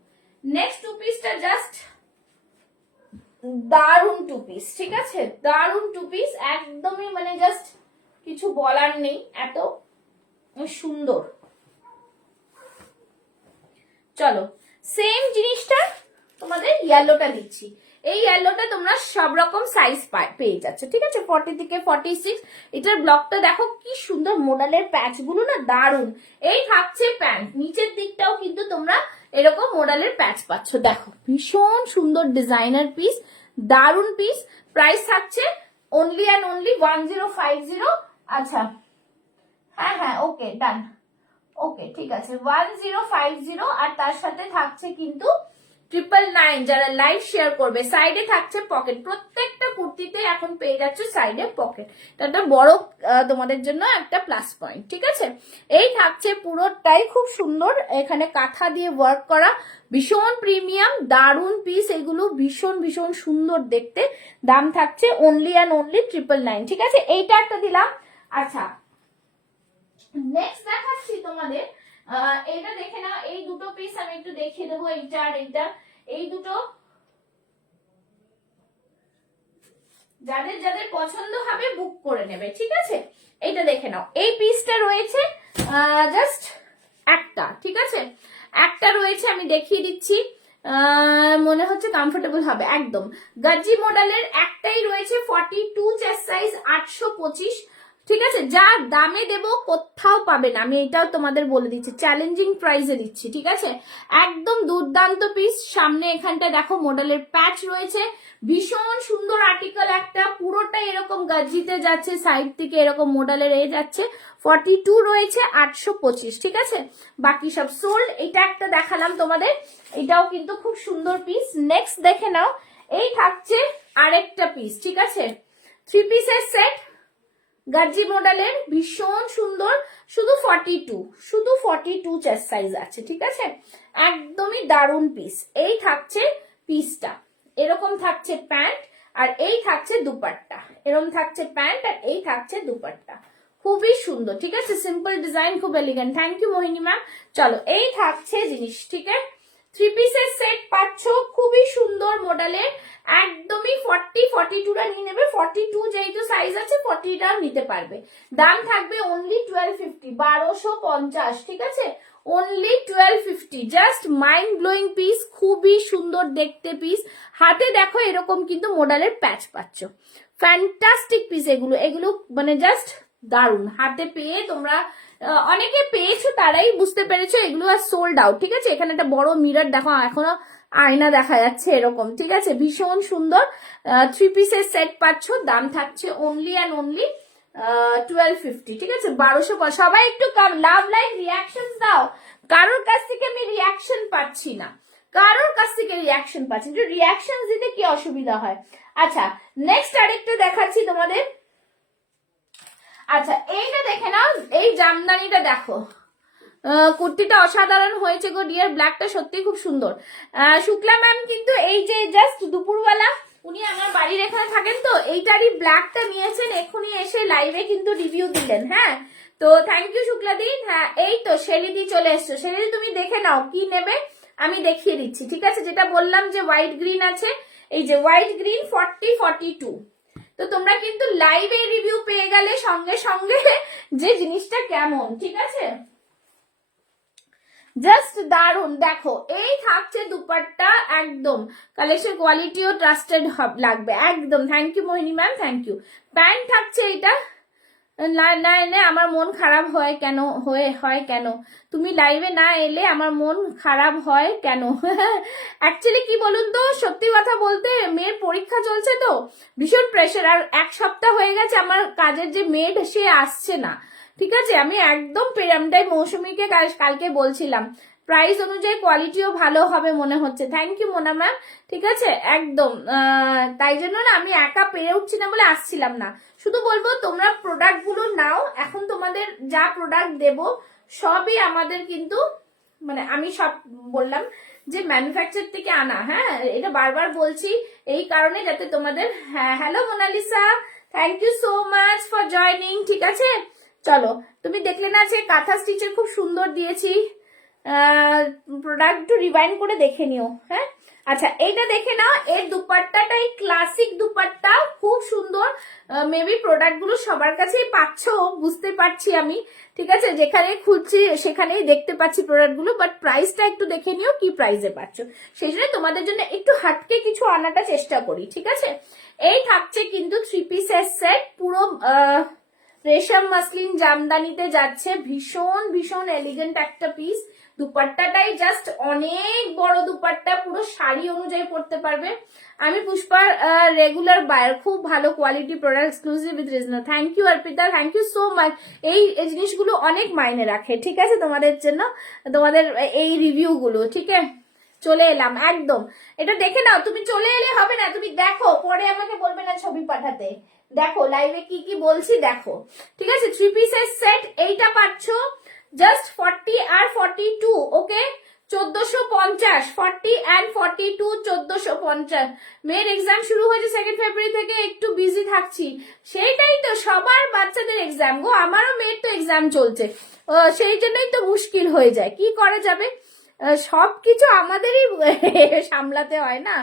নেক্সট টু পিসটা জাস্ট দারুন টু পিস, ঠিক আছে? দারুন টু পিস, একদমই মানে জাস্ট কিছু বলার নেই, এত সুন্দর। চলো, সেম জিনিসটা তোমাদের ইয়েলোটা দিচ্ছি। এই ইয়েলোটা তোমরা সব রকম সাইজ পেয়ে যাচ্ছ, ঠিক আছে? 40 থেকে 46। এটার ব্লকটা দেখো কি সুন্দর, মডেলের প্যাচ গুলো না দারুন। এই থাকছে প্যান্ট, নিচের দিকটাও কিন্তু তোমরা এরকম মডেলের প্যাচ পাচ্ছ, দেখো ভীষণ সুন্দর ডিজাইনার পিস, দারুন পিস। প্রাইস থাকছে অনলি অ্যান্ড অনলি 1050। আচ্ছা হ্যাঁ হ্যাঁ, ওকে ডান, ওকে ঠিক আছে, 1050। আর তার সাথে থাকছে কিন্তু 999 যারা লাইভ শেয়ার করবে। সাইডে থাকছে পকেট, প্রত্যেকটা কুর্তিতে এখন পেয়ে যাচ্ছে সাইডে পকেট, এটা বড় তোমাদের জন্য একটা প্লাস পয়েন্ট, ঠিক আছে? এই থাকছে পুরোটাই খুব সুন্দর, এখানে কাঁথা দিয়ে ওয়ার্ক করা, ভীষণ প্রিমিয়াম, দারুন পিস এগুলো, ভীষণ ভীষণ সুন্দর দেখতে। দাম থাকছে অনলি অ্যান্ড অনলি 999, ঠিক আছে? এইটা একটা দিলাম। আচ্ছা, নেক্সট দেখাচ্ছি তোমাদের, এটা দেখে নাও। এই দুটো পিস আমি একটু দেখিয়ে দেবো, এইটা আর এইটা। এই দুটো যাদের যাদের পছন্দ হবে বুক করে নেবে, ঠিক আছে? এইটা দেখে নাও, এই পিসটা রয়েছে জাস্ট একটা, ঠিক আছে? একটা রয়েছে, আমি দেখিয়ে দিচ্ছি, মনে হচ্ছে কমফোর্টেবল হবে একদম। গাজ্জি মডেলের একটাই রয়েছে, 42 চেস্ট সাইজ, 825। ঠিক আছে, যা দামে দেবো কোথাও পাবে না, আমি এটাও তোমাদের বলে দিচ্ছি, চ্যালেঞ্জিং প্রাইসে দিচ্ছি। ঠিক আছে, একদম দুর্দান্ত পিস। সামনে এখানটা দেখো মডেলের প্যাচ রয়েছে, ভীষণ সুন্দর আর্টিকেল একটা, পুরোটা এরকম গাজিতে যাচ্ছে, সাইড থেকে এরকম মডেলের যাচ্ছে। 42 রয়েছে, 825। ঠিক আছে, বাকি সব সোল্ড। এটা একটা দেখালাম তোমাদের, এটাও কিন্তু খুব সুন্দর পিস। নেক্সট দেখে নাও, এই থাকছে আরেকটা পিস। ঠিক আছে, 3 পিসের সেট, গাজ্জি মডেলের, ভীষণ সুন্দর, শুধু 42 চেস্ট সাইজ আছে। ঠিক আছে, একদমই দারুণ পিস। এই থাকছে পিসটা, এরকম থাকছে প্যান্ট, আর এই থাকছে দুপাট্টা, এরকম থাকছে প্যান্ট, আর এই থাকছে দুপাট্টা, খুবই সুন্দর। ঠিক আছে, সিম্পল ডিজাইন, খুব elegant. Thank you Mohini ma'am. চলো, এই থাকছে জিনিস। ঠিক আছে, 3 পিসের সেট পাচ্ছ, খুবই সুন্দর মডেলের, একদমই 42টা নিয়ে নেবে। 42 যেহেতু সাইজ আছে, 40টাও নিতে পারবে। দাম থাকবে অনলি 1250, 1250। ঠিক আছে, only 1250। Just mind blowing piece, খুবই সুন্দর দেখতে পিস। হাতে দেখো এরকম কিন্তু মডেলের প্যাচ পাচ্ছ, ফ্যান্টাস্টিক পিস এগুলো, এগুলো মানে জাস্ট দারুন। হাতে পেয়ে তোমরা অনেকে পেয়েছো, তারাই বুঝতে পেরেছো এগুলো আর সোল্ড আউট। ঠিক আছে, এখানে একটা বড় মিরর দেখো, এখনো আয়না দেখা যাচ্ছে এরকম। ঠিক আছে, ভীষণ সুন্দর 3 পিসের সেট পাচ্ছ, দাম থাকছে অনলি অ্যান্ড অনলি 1250। ঠিক আছে, 1200। সবাই একটু লাভ লাইক রিয়াকশন দাও, কারোর কাছ থেকে আমি রিয়াকশন পাচ্ছি না, কারোর কাছ থেকে রিয়াকশন পাচ্ছি, একটু রিয়াকশন দিতে কি অসুবিধা হয়। আচ্ছা, নেক্সট আরেকটা দেখাচ্ছি তোমাদের। আচ্ছা, এইটা দেখে নাও, এই জামদানিটা দেখো, কুর্তিটা অসাধারণ হয়েছে গো ডিয়ার, ব্ল্যাকটা সত্যি খুব সুন্দর। শুক্লা ম্যাম কিন্তু এই যে জাস্ট দুপুরবেলা উনি আমার বাড়ির এখানে থাকেন, তো এইটারই ব্ল্যাকটা নিয়েছেন, এখনই এসে লাইভে কিন্তু রিভিউ দিলেন। হ্যাঁ, তো থ্যাংক ইউ শুক্লাদি। হ্যাঁ, এই তো শেলিদি চলে এসছো। শেলিদি তুমি দেখে নাও কি নেবে, আমি দেখিয়ে দিচ্ছি। ঠিক আছে, যেটা বললাম যে হোয়াইট গ্রিন আছে, এই যে হোয়াইট গ্রিন 42। তো তোমরা কিন্তু লাইভে রিভিউ পেয়ে গেলে সঙ্গে সঙ্গে যে জিনিসটা কেমন। ঠিক আছে, জাস্ট দারুন। দেখো, এই থাকছে দুপাট্টা, একদম কালেকশন কোয়ালিটিও ট্রাস্টেড লাগবে একদম। Thank you Mohini ma'am, thank you. Pant থাকছে এটা, না না এলে আমার মন খারাপ হয় কেন, হয় কেন, তুমি লাইভে না এলে আমার মন খারাপ হয় কেন? অ্যাকচুয়ালি কি বলুন তো, সত্যি কথা বলতে মেয়ের পরীক্ষা চলছে, তো ভীষণ প্রেশার, আর 1 সপ্তাহ হয়ে গেছে আমার কাজের যে মেড সে আসছে না। ঠিক আছে, আমি একদম পেরামটাই মৌসুমীকে কালকে বলছিলাম, প্রাইস অনুযায়ী কোয়ালিটিও ভালো হবে মনে হচ্ছে। Thank you Mona ma'am. ঠিক আছে, একদম তাই জন্য না আমি একা পেরে উঠছি না বলে আসছিলাম না। শুধু বলবো তোমরা প্রোডাক্ট গুলো নাও, এখন তোমাদের যা প্রোডাক্ট দেব সবই আমাদের কিন্তু মানে আমি সব বললাম যে ম্যানুফ্যাকচার থেকে আনা। হ্যাঁ, এটা বারবার বলছি এই কারণে যাতে তোমাদের। হ্যাঁ, hello Monalisa, thank you so much for joining. ঠিক আছে, চলো, তুমি দেখলে না যে কাঁথা স্টিচের খুব সুন্দর দিয়েছি, প্রোডাক্ট একটু রিভাইন্ড করে দেখে নিও। হ্যাঁ, আচ্ছা, এইটা দেখে নাও, এর দুপাট্টাটা এই ক্লাসিক দুপাট্টা, খুব সুন্দর। মেবি প্রোডাক্ট গুলো সবার কাছেই পাচ্ছ, বুঝতে পারছি আমি। ঠিক আছে, যেখানে খুঁজছি সেখানেই দেখতে পাচ্ছি প্রোডাক্ট গুলো, বাট প্রাইসটা একটু দেখে নিও কি প্রাইসে পাচ্ছ, সেই জন্য তোমাদের জন্য একটু হাটকে কিছু আনাটা চেষ্টা করি। ঠিক আছে, এই থাকছে কিন্তু 3 পিসের সেট, পুরো রেশম মাসলিন জামদানিতে যাচ্ছে, ভীষণ ভীষণ এলিগেন্ট একটা পিস। দুপাট্টাটাই জাস্ট অনেক বড় দুপাট্টা, পুরো শাড়ি অনুযায়ী পরতে পারবে। আমি পুষ্পার রেগুলার বায়ার, খুব ভালো quality product, exclusive with regional. Thank you Arpita, thank you so much. এই জিনিসগুলো অনেক মাইনে রাখে। ঠিক আছে, তোমাদের জন্য, তোমাদের এই রিভিউ গুলো। ঠিক আছে, চলে এলাম একদম, এটা দেখে নাও। তুমি চলে এলে হবে না, তুমি দেখো, পরে আমাকে বলবে না ছবি পাঠাতে। দেখো লাইভে কি কি বলছি দেখো। ঠিক আছে, 3 পিসের সেট, এইটা পাচ্ছ জাস্ট 40 আর 42। Okay, 1450, 40 and 42, 1450। মেয়ের এক্সাম শুরু হয়েছে 2 ফেব্রুয়ারি থেকে, একটু বিজি থাকছি। সেইটাই তো, সবার বাচ্চাদের এক্সাম গো, আমারও মেয়ের তো এক্সাম চলছে, সেই জন্যই তো মুশকিল হয়ে যায়, কি করা যাবে, সবকিছু আমাদেরই সামলাতে হয় না।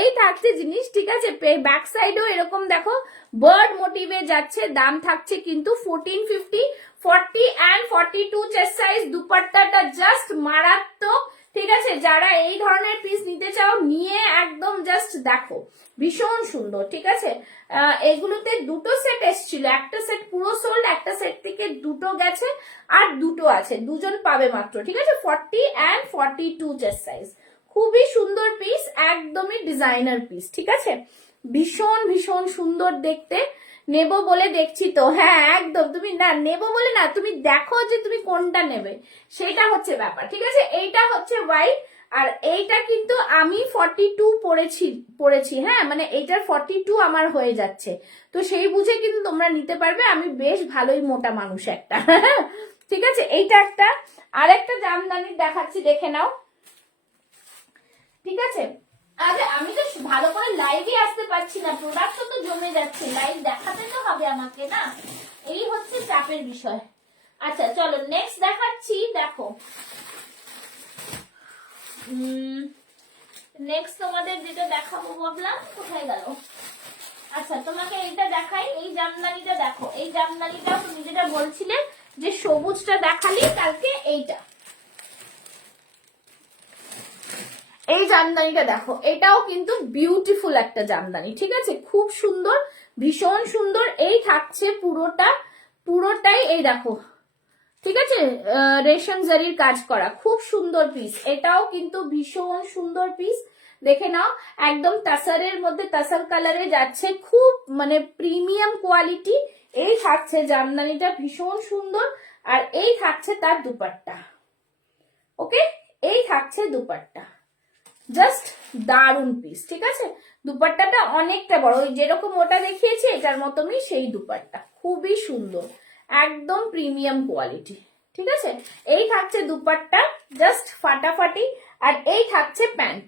এই থাকছে জিনিস। ঠিক আছে, ব্যাক সাইডও এরকম দেখো বার্ড মোটিভে যাচ্ছে, দাম থাকছে কিন্তু 1450, 40 and 42 চেস্ট সাইজ। দুপাট্টাটা জাস্ট মারাত্মক, ঠিক আছে, যারা এই ধরনের পিস নিতে চাও নিয়ে একদম জাস্ট দেখো, ভীষণ সুন্দর। ঠিক আছে, এগুলোতে দুটো সেট এসেছিল, একটা সেট পুরো সোল্ড, একটা সেট থেকে দুটো গেছে আর দুটো আছে, দুজন পাবে মাত্র। ঠিক আছে, 40 and 42 চেস্ট সাইজ, খুবই সুন্দর পিস, একদমই ডিজাইনার পিস। ঠিক আছে, ভীষণ ভীষণ সুন্দর দেখতে। নেব বলে দেখছি তো, হ্যাঁ একদম, তুমি না নেব বলে না, তুমি দেখো যে তুমি কোনটা নেবে, সেটা হচ্ছে ব্যাপার। ঠিক আছে, এইটা হচ্ছে হোয়াইট, আর এইটা কিন্তু আমি 42 পড়েছি, হ্যাঁ মানে এইটার 42 আমার হয়ে যাচ্ছে, তো সেই বুঝে কিন্তু তোমরা নিতে পারবে, আমি বেশ ভালোই মোটা মানুষ একটা। ঠিক আছে, এইটা একটা। আরেকটা জামদানি দেখাচ্ছি, দেখে নাও। ঠিক আছে, আরে আমি তো ভালো করে লাইভে আসতে পারছি না, প্রোডাক্ট তো জমে যাচ্ছে, লাইভ দেখাতে তো হবে আমাকে না, এই হচ্ছে চাপের বিষয়। আচ্ছা চলো নেক্সট দেখাচ্ছি, দেখো নেক্সট তোমাদের যেটা দেখাবো ভাবলাম কোথায় গেল। আচ্ছা তোমাকে এইটা দেখাই, এই জামদানিটা দেখো, এই জামদানিটা তুমি যেটা বলছিলে যে সবুজটা দেখালি কালকে, এইটা এই জামদানিটা দেখো, এটাও কিন্তু বিউটিফুল একটা জামদানি। ঠিক আছে, খুব সুন্দর, ভীষণ সুন্দর। এই থাকছে পুরোটাই এই দেখো, ঠিক আছে, রেশম জারির কাজ করা, খুব সুন্দর পিস। এটাও কিন্তু ভীষণ সুন্দর পিস, দেখে নাও, একদম তাসারের মধ্যে, তাসার কালারে যাচ্ছে, খুব মানে প্রিমিয়াম কোয়ালিটি। এই থাকছে জামদানিটা, ভীষণ সুন্দর। আর এই থাকছে তার দুপাট্টা, ওকে, এই থাকছে দুপাট্টা, জাস্ট দারুন পিস। ঠিক আছে, দুপাট্টাটা অনেকটা বড়, ওই যেরকম ওটা দেখিয়েছি এটার মতনই সেই দুপাট্টা, খুবই সুন্দর, একদম প্রিমিয়াম কোয়ালিটি। ঠিক আছে, এই থাকছে দুপাট্টা, জাস্ট ফাটাফাটি। আর এই থাকছে প্যান্ট,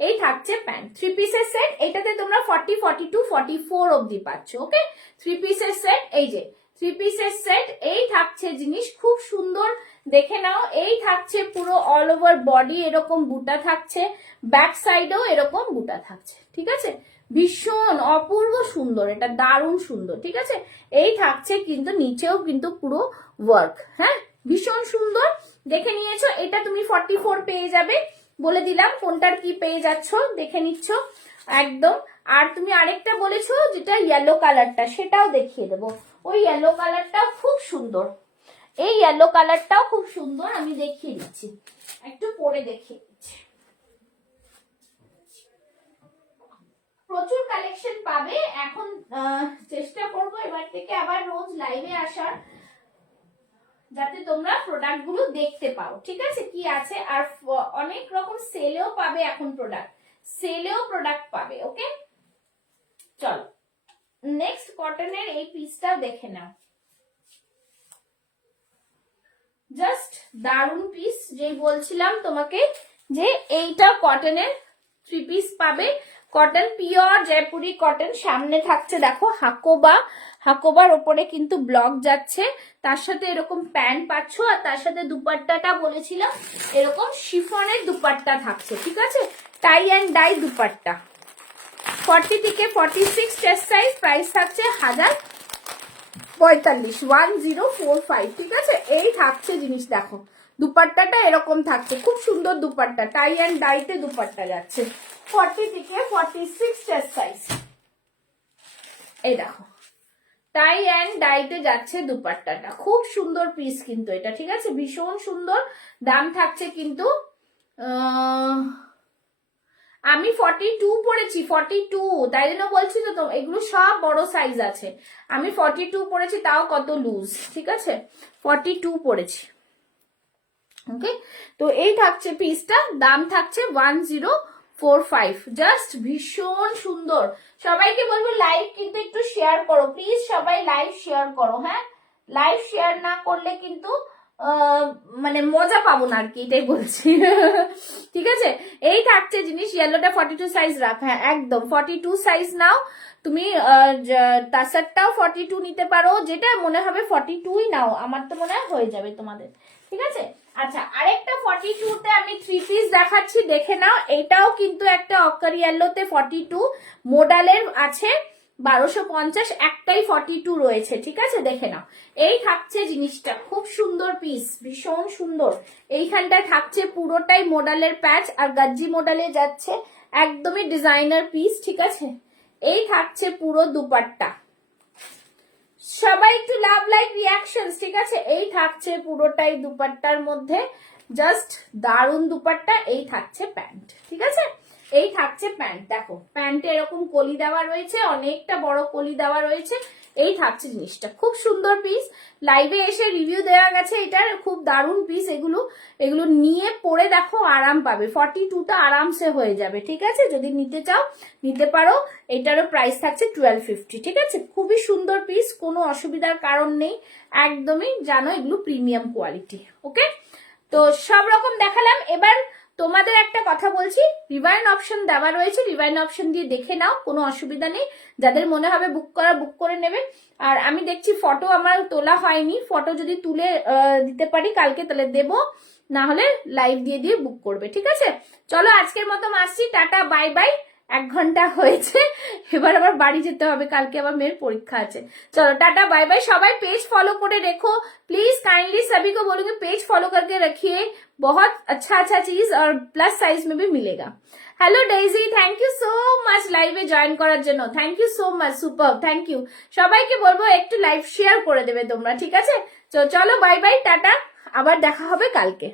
এই থাকছে প্যান্ট, 3 পিসের সেট। এটাতে তোমরা 40, 42, 44 অবধি পাচ্ছ। ওকে, 3 পিসের সেট, এই যে 3 পিসের সেট। এই থাকছে জিনিস, খুব সুন্দর, দেখে নাও। এই থাকছে পুরো অল ওভার বডি এরকম বুটা থাকছে, ব্যাক সাইডেও এরকম বুটা থাকছে। ঠিক আছে, ভীষণ অপূর্ব সুন্দর, এটা দারুণ সুন্দর। ঠিক আছে, এই থাকছে কিন্তু নিচেও কিন্তু পুরো ওয়ার্ক, হ্যাঁ ভীষণ সুন্দর। দেখে নিয়েছো, এটা তুমি 44 পেয়ে যাবে, বলে দিলাম কোনটার কি পেয়ে যাচ্ছ, দেখে নিচ্ছ একদম। আর তুমি আরেকটা বলেছো যেটা ইয়েলো কালারটা, সেটাও দেখিয়ে দেবো। ওই ইয়েলো কালারটাও খুব সুন্দর, এই ইয়েলো কালারটাও খুব সুন্দর, আমি দেখিয়ে দিচ্ছি, একটু পরে দেখিয়ে দিচ্ছি। প্রচুর কালেকশন পাবে এখন, চেষ্টা করবো এবার থেকে আবার রোজ লাইভে আসার, যাতে তোমরা প্রোডাক্ট গুলো দেখতে পাও। ঠিক আছে, কি আছে, আর অনেক রকম সেলেও পাবে এখন, প্রোডাক্ট সেলেও প্রোডাক্ট পাবে। ওকে, চলো নেক্সট কটনের এই পিসটা দেখে নাও, জাস্ট দারুন পিস। যেই বলছিলাম তোমাকে যে এইটা কটনের 3 পিস পাবে, কটন, পিওর জয়পুরি কটন। সামনে থাকছে দেখো হাকোবার ওপরে কিন্তু ব্লক যাচ্ছে, তার সাথে এরকম প্যান্ট পাচ্ছ, আর তার সাথে দুপাট্টাটা বলেছিলাম এরকম শিফনের দুপাট্টা থাকছে। ঠিক আছে, টাই অ্যান্ড ডাই দুপাট্টা, 40 থেকে 46 চেস্ট সাইজ, প্রাইস থাকছে 1045, 1045। ঠিক আছে, এই থাকছে জিনিস, দেখো দুপাট্টাটা এরকম থাকছে, খুব সুন্দর দুপাট্টা, টাই অ্যান্ড ডাইতে দুপাট্টা যাচ্ছে, 40 থেকে 46 চেস্ট সাইজ। এই দেখো টাই অ্যান্ড ডাইতে যাচ্ছে দুপাট্টাটা, খুব সুন্দর পিস কিন্তু এটা। ঠিক আছে, ভীষণ সুন্দর। দাম থাকছে কিন্তু আমি 42 পড়েছি, 42, তাই জন্য বলছি তো এগুলো সব বড় সাইজ আছে, আমি 42 পড়েছি, তাও কত লুজ। ঠিক আছে, 42 পড়েছি। ওকে, তো এই থাকছে পিসটা, দাম থাকছে 1045, জাস্ট ভীষণ সুন্দর। সবাইকে বলবো লাইভ কিন্তু একটু শেয়ার করো প্লিজ, সবাই লাইভ শেয়ার করো, হ্যাঁ লাইভ শেয়ার না করলে কিন্তু মানে মজা পাবো না আর কি, এটাই বলছি। ঠিক আছে, এই থাকছে জিনিস, ইয়েলোটা 42 সাইজ রাখ, হ্যাঁ একদম 42 সাইজ নাও তুমি, তাসারটাও 42 নিতে পারো, যেটা মনে হবে 42ই নাও, আমার তো মনে হয় হয়ে যাবে তোমাদের। ঠিক আছে, আচ্ছা আরেকটা 42তে আমি 3 পিস দেখাচ্ছি, দেখে নাও। এটাও কিন্তু একটা অকার ইয়েলোতে 42 মডেলের আছে, 1250, একটাই 42 রয়েছে, ঠিক আছে দেখে নাও। এই থাকছে জিনিসটা, খুব সুন্দর পিস, ভীষণ সুন্দর। এইখানটায় থাকছে পুরোটাই মোডালের প্যাচ আর গাজ্জি মোডালে যাচ্ছে, একদমই ডিজাইনার পিস, ঠিক আছে। এই থাকছে পুরো দুপাট্টা, সবাই একটু লাভ লাইক রিয়াকশনস, ঠিক আছে। এই থাকছে পুরোটাই দুপাট্টার মধ্যে, জাস্ট দারুন দুপাট্টা। এই থাকছে প্যান্ট, ঠিক আছে। এই থাকছে প্যান্ট, দেখো প্যান্টে এরকম কলি দেওয়া রয়েছে, অনেকটা বড় কলি দেওয়া রয়েছে। এই থাকছে জিনিসটা, খুব সুন্দর পিস। লাইভে এসে রিভিউ দেওয়া গেছে এটার, খুব দারুন পিস। এগুলো নিয়ে পরে দেখো আরাম পাবে, 42টা আরামসে হয়ে যাবে, ঠিক আছে। যদি নিতে চাও নিতে পারো। এটারও প্রাইস থাকছে 1250, ঠিক আছে। খুবই সুন্দর পিস, কোনো অসুবিধার কারণ নেই, একদমই জানো এগুলো প্রিমিয়াম কোয়ালিটি। ওকে, তো সব রকম দেখালাম। এবার তোমাদের একটা কথা বলছি, রিভাইন অপশন দেওয়া রয়েছে, রিভাইন অপশন দিয়ে দেখে নাও, কোনো অসুবিধা নেই। যাদের মনে হবে বুক করা, বুক করে নেবে। আর আমি দেখছি ফটো আমার তোলা হয়নি, ফটো যদি তুলে দিতে পারি কালকে তাহলে দেবো, না হলে লাইভ দিয়ে দিয়ে বুক করবে, ঠিক আছে। চলো আজকের মতো আসছি, টাটা বাই বাই। 1 ঘন্টা হয়েছে, এবার আবার বাড়ি যেতে হবে, কালকে আবার মেয়ের পরীক্ষা আছে। चलो टाटा बाय बाय। सबाई पेज फॉलो करे रखो प्लीज, काइंडली सभी को बोलूंगी पेज फॉलो करके रखिए, बहुत अच्छा अच्छा चीज और प्लस साइज में भी मिलेगा। Hello Daisy, thank you so much लाइवे जॉइन করার জন্য, thank you so much, super, thank you. সবাইকে বলবো একটু লাইভ শেয়ার করে দেবে তোমরা, ঠিক আছে। তো চলো বাই বাই, টাটা, আবার দেখা হবে কালকে।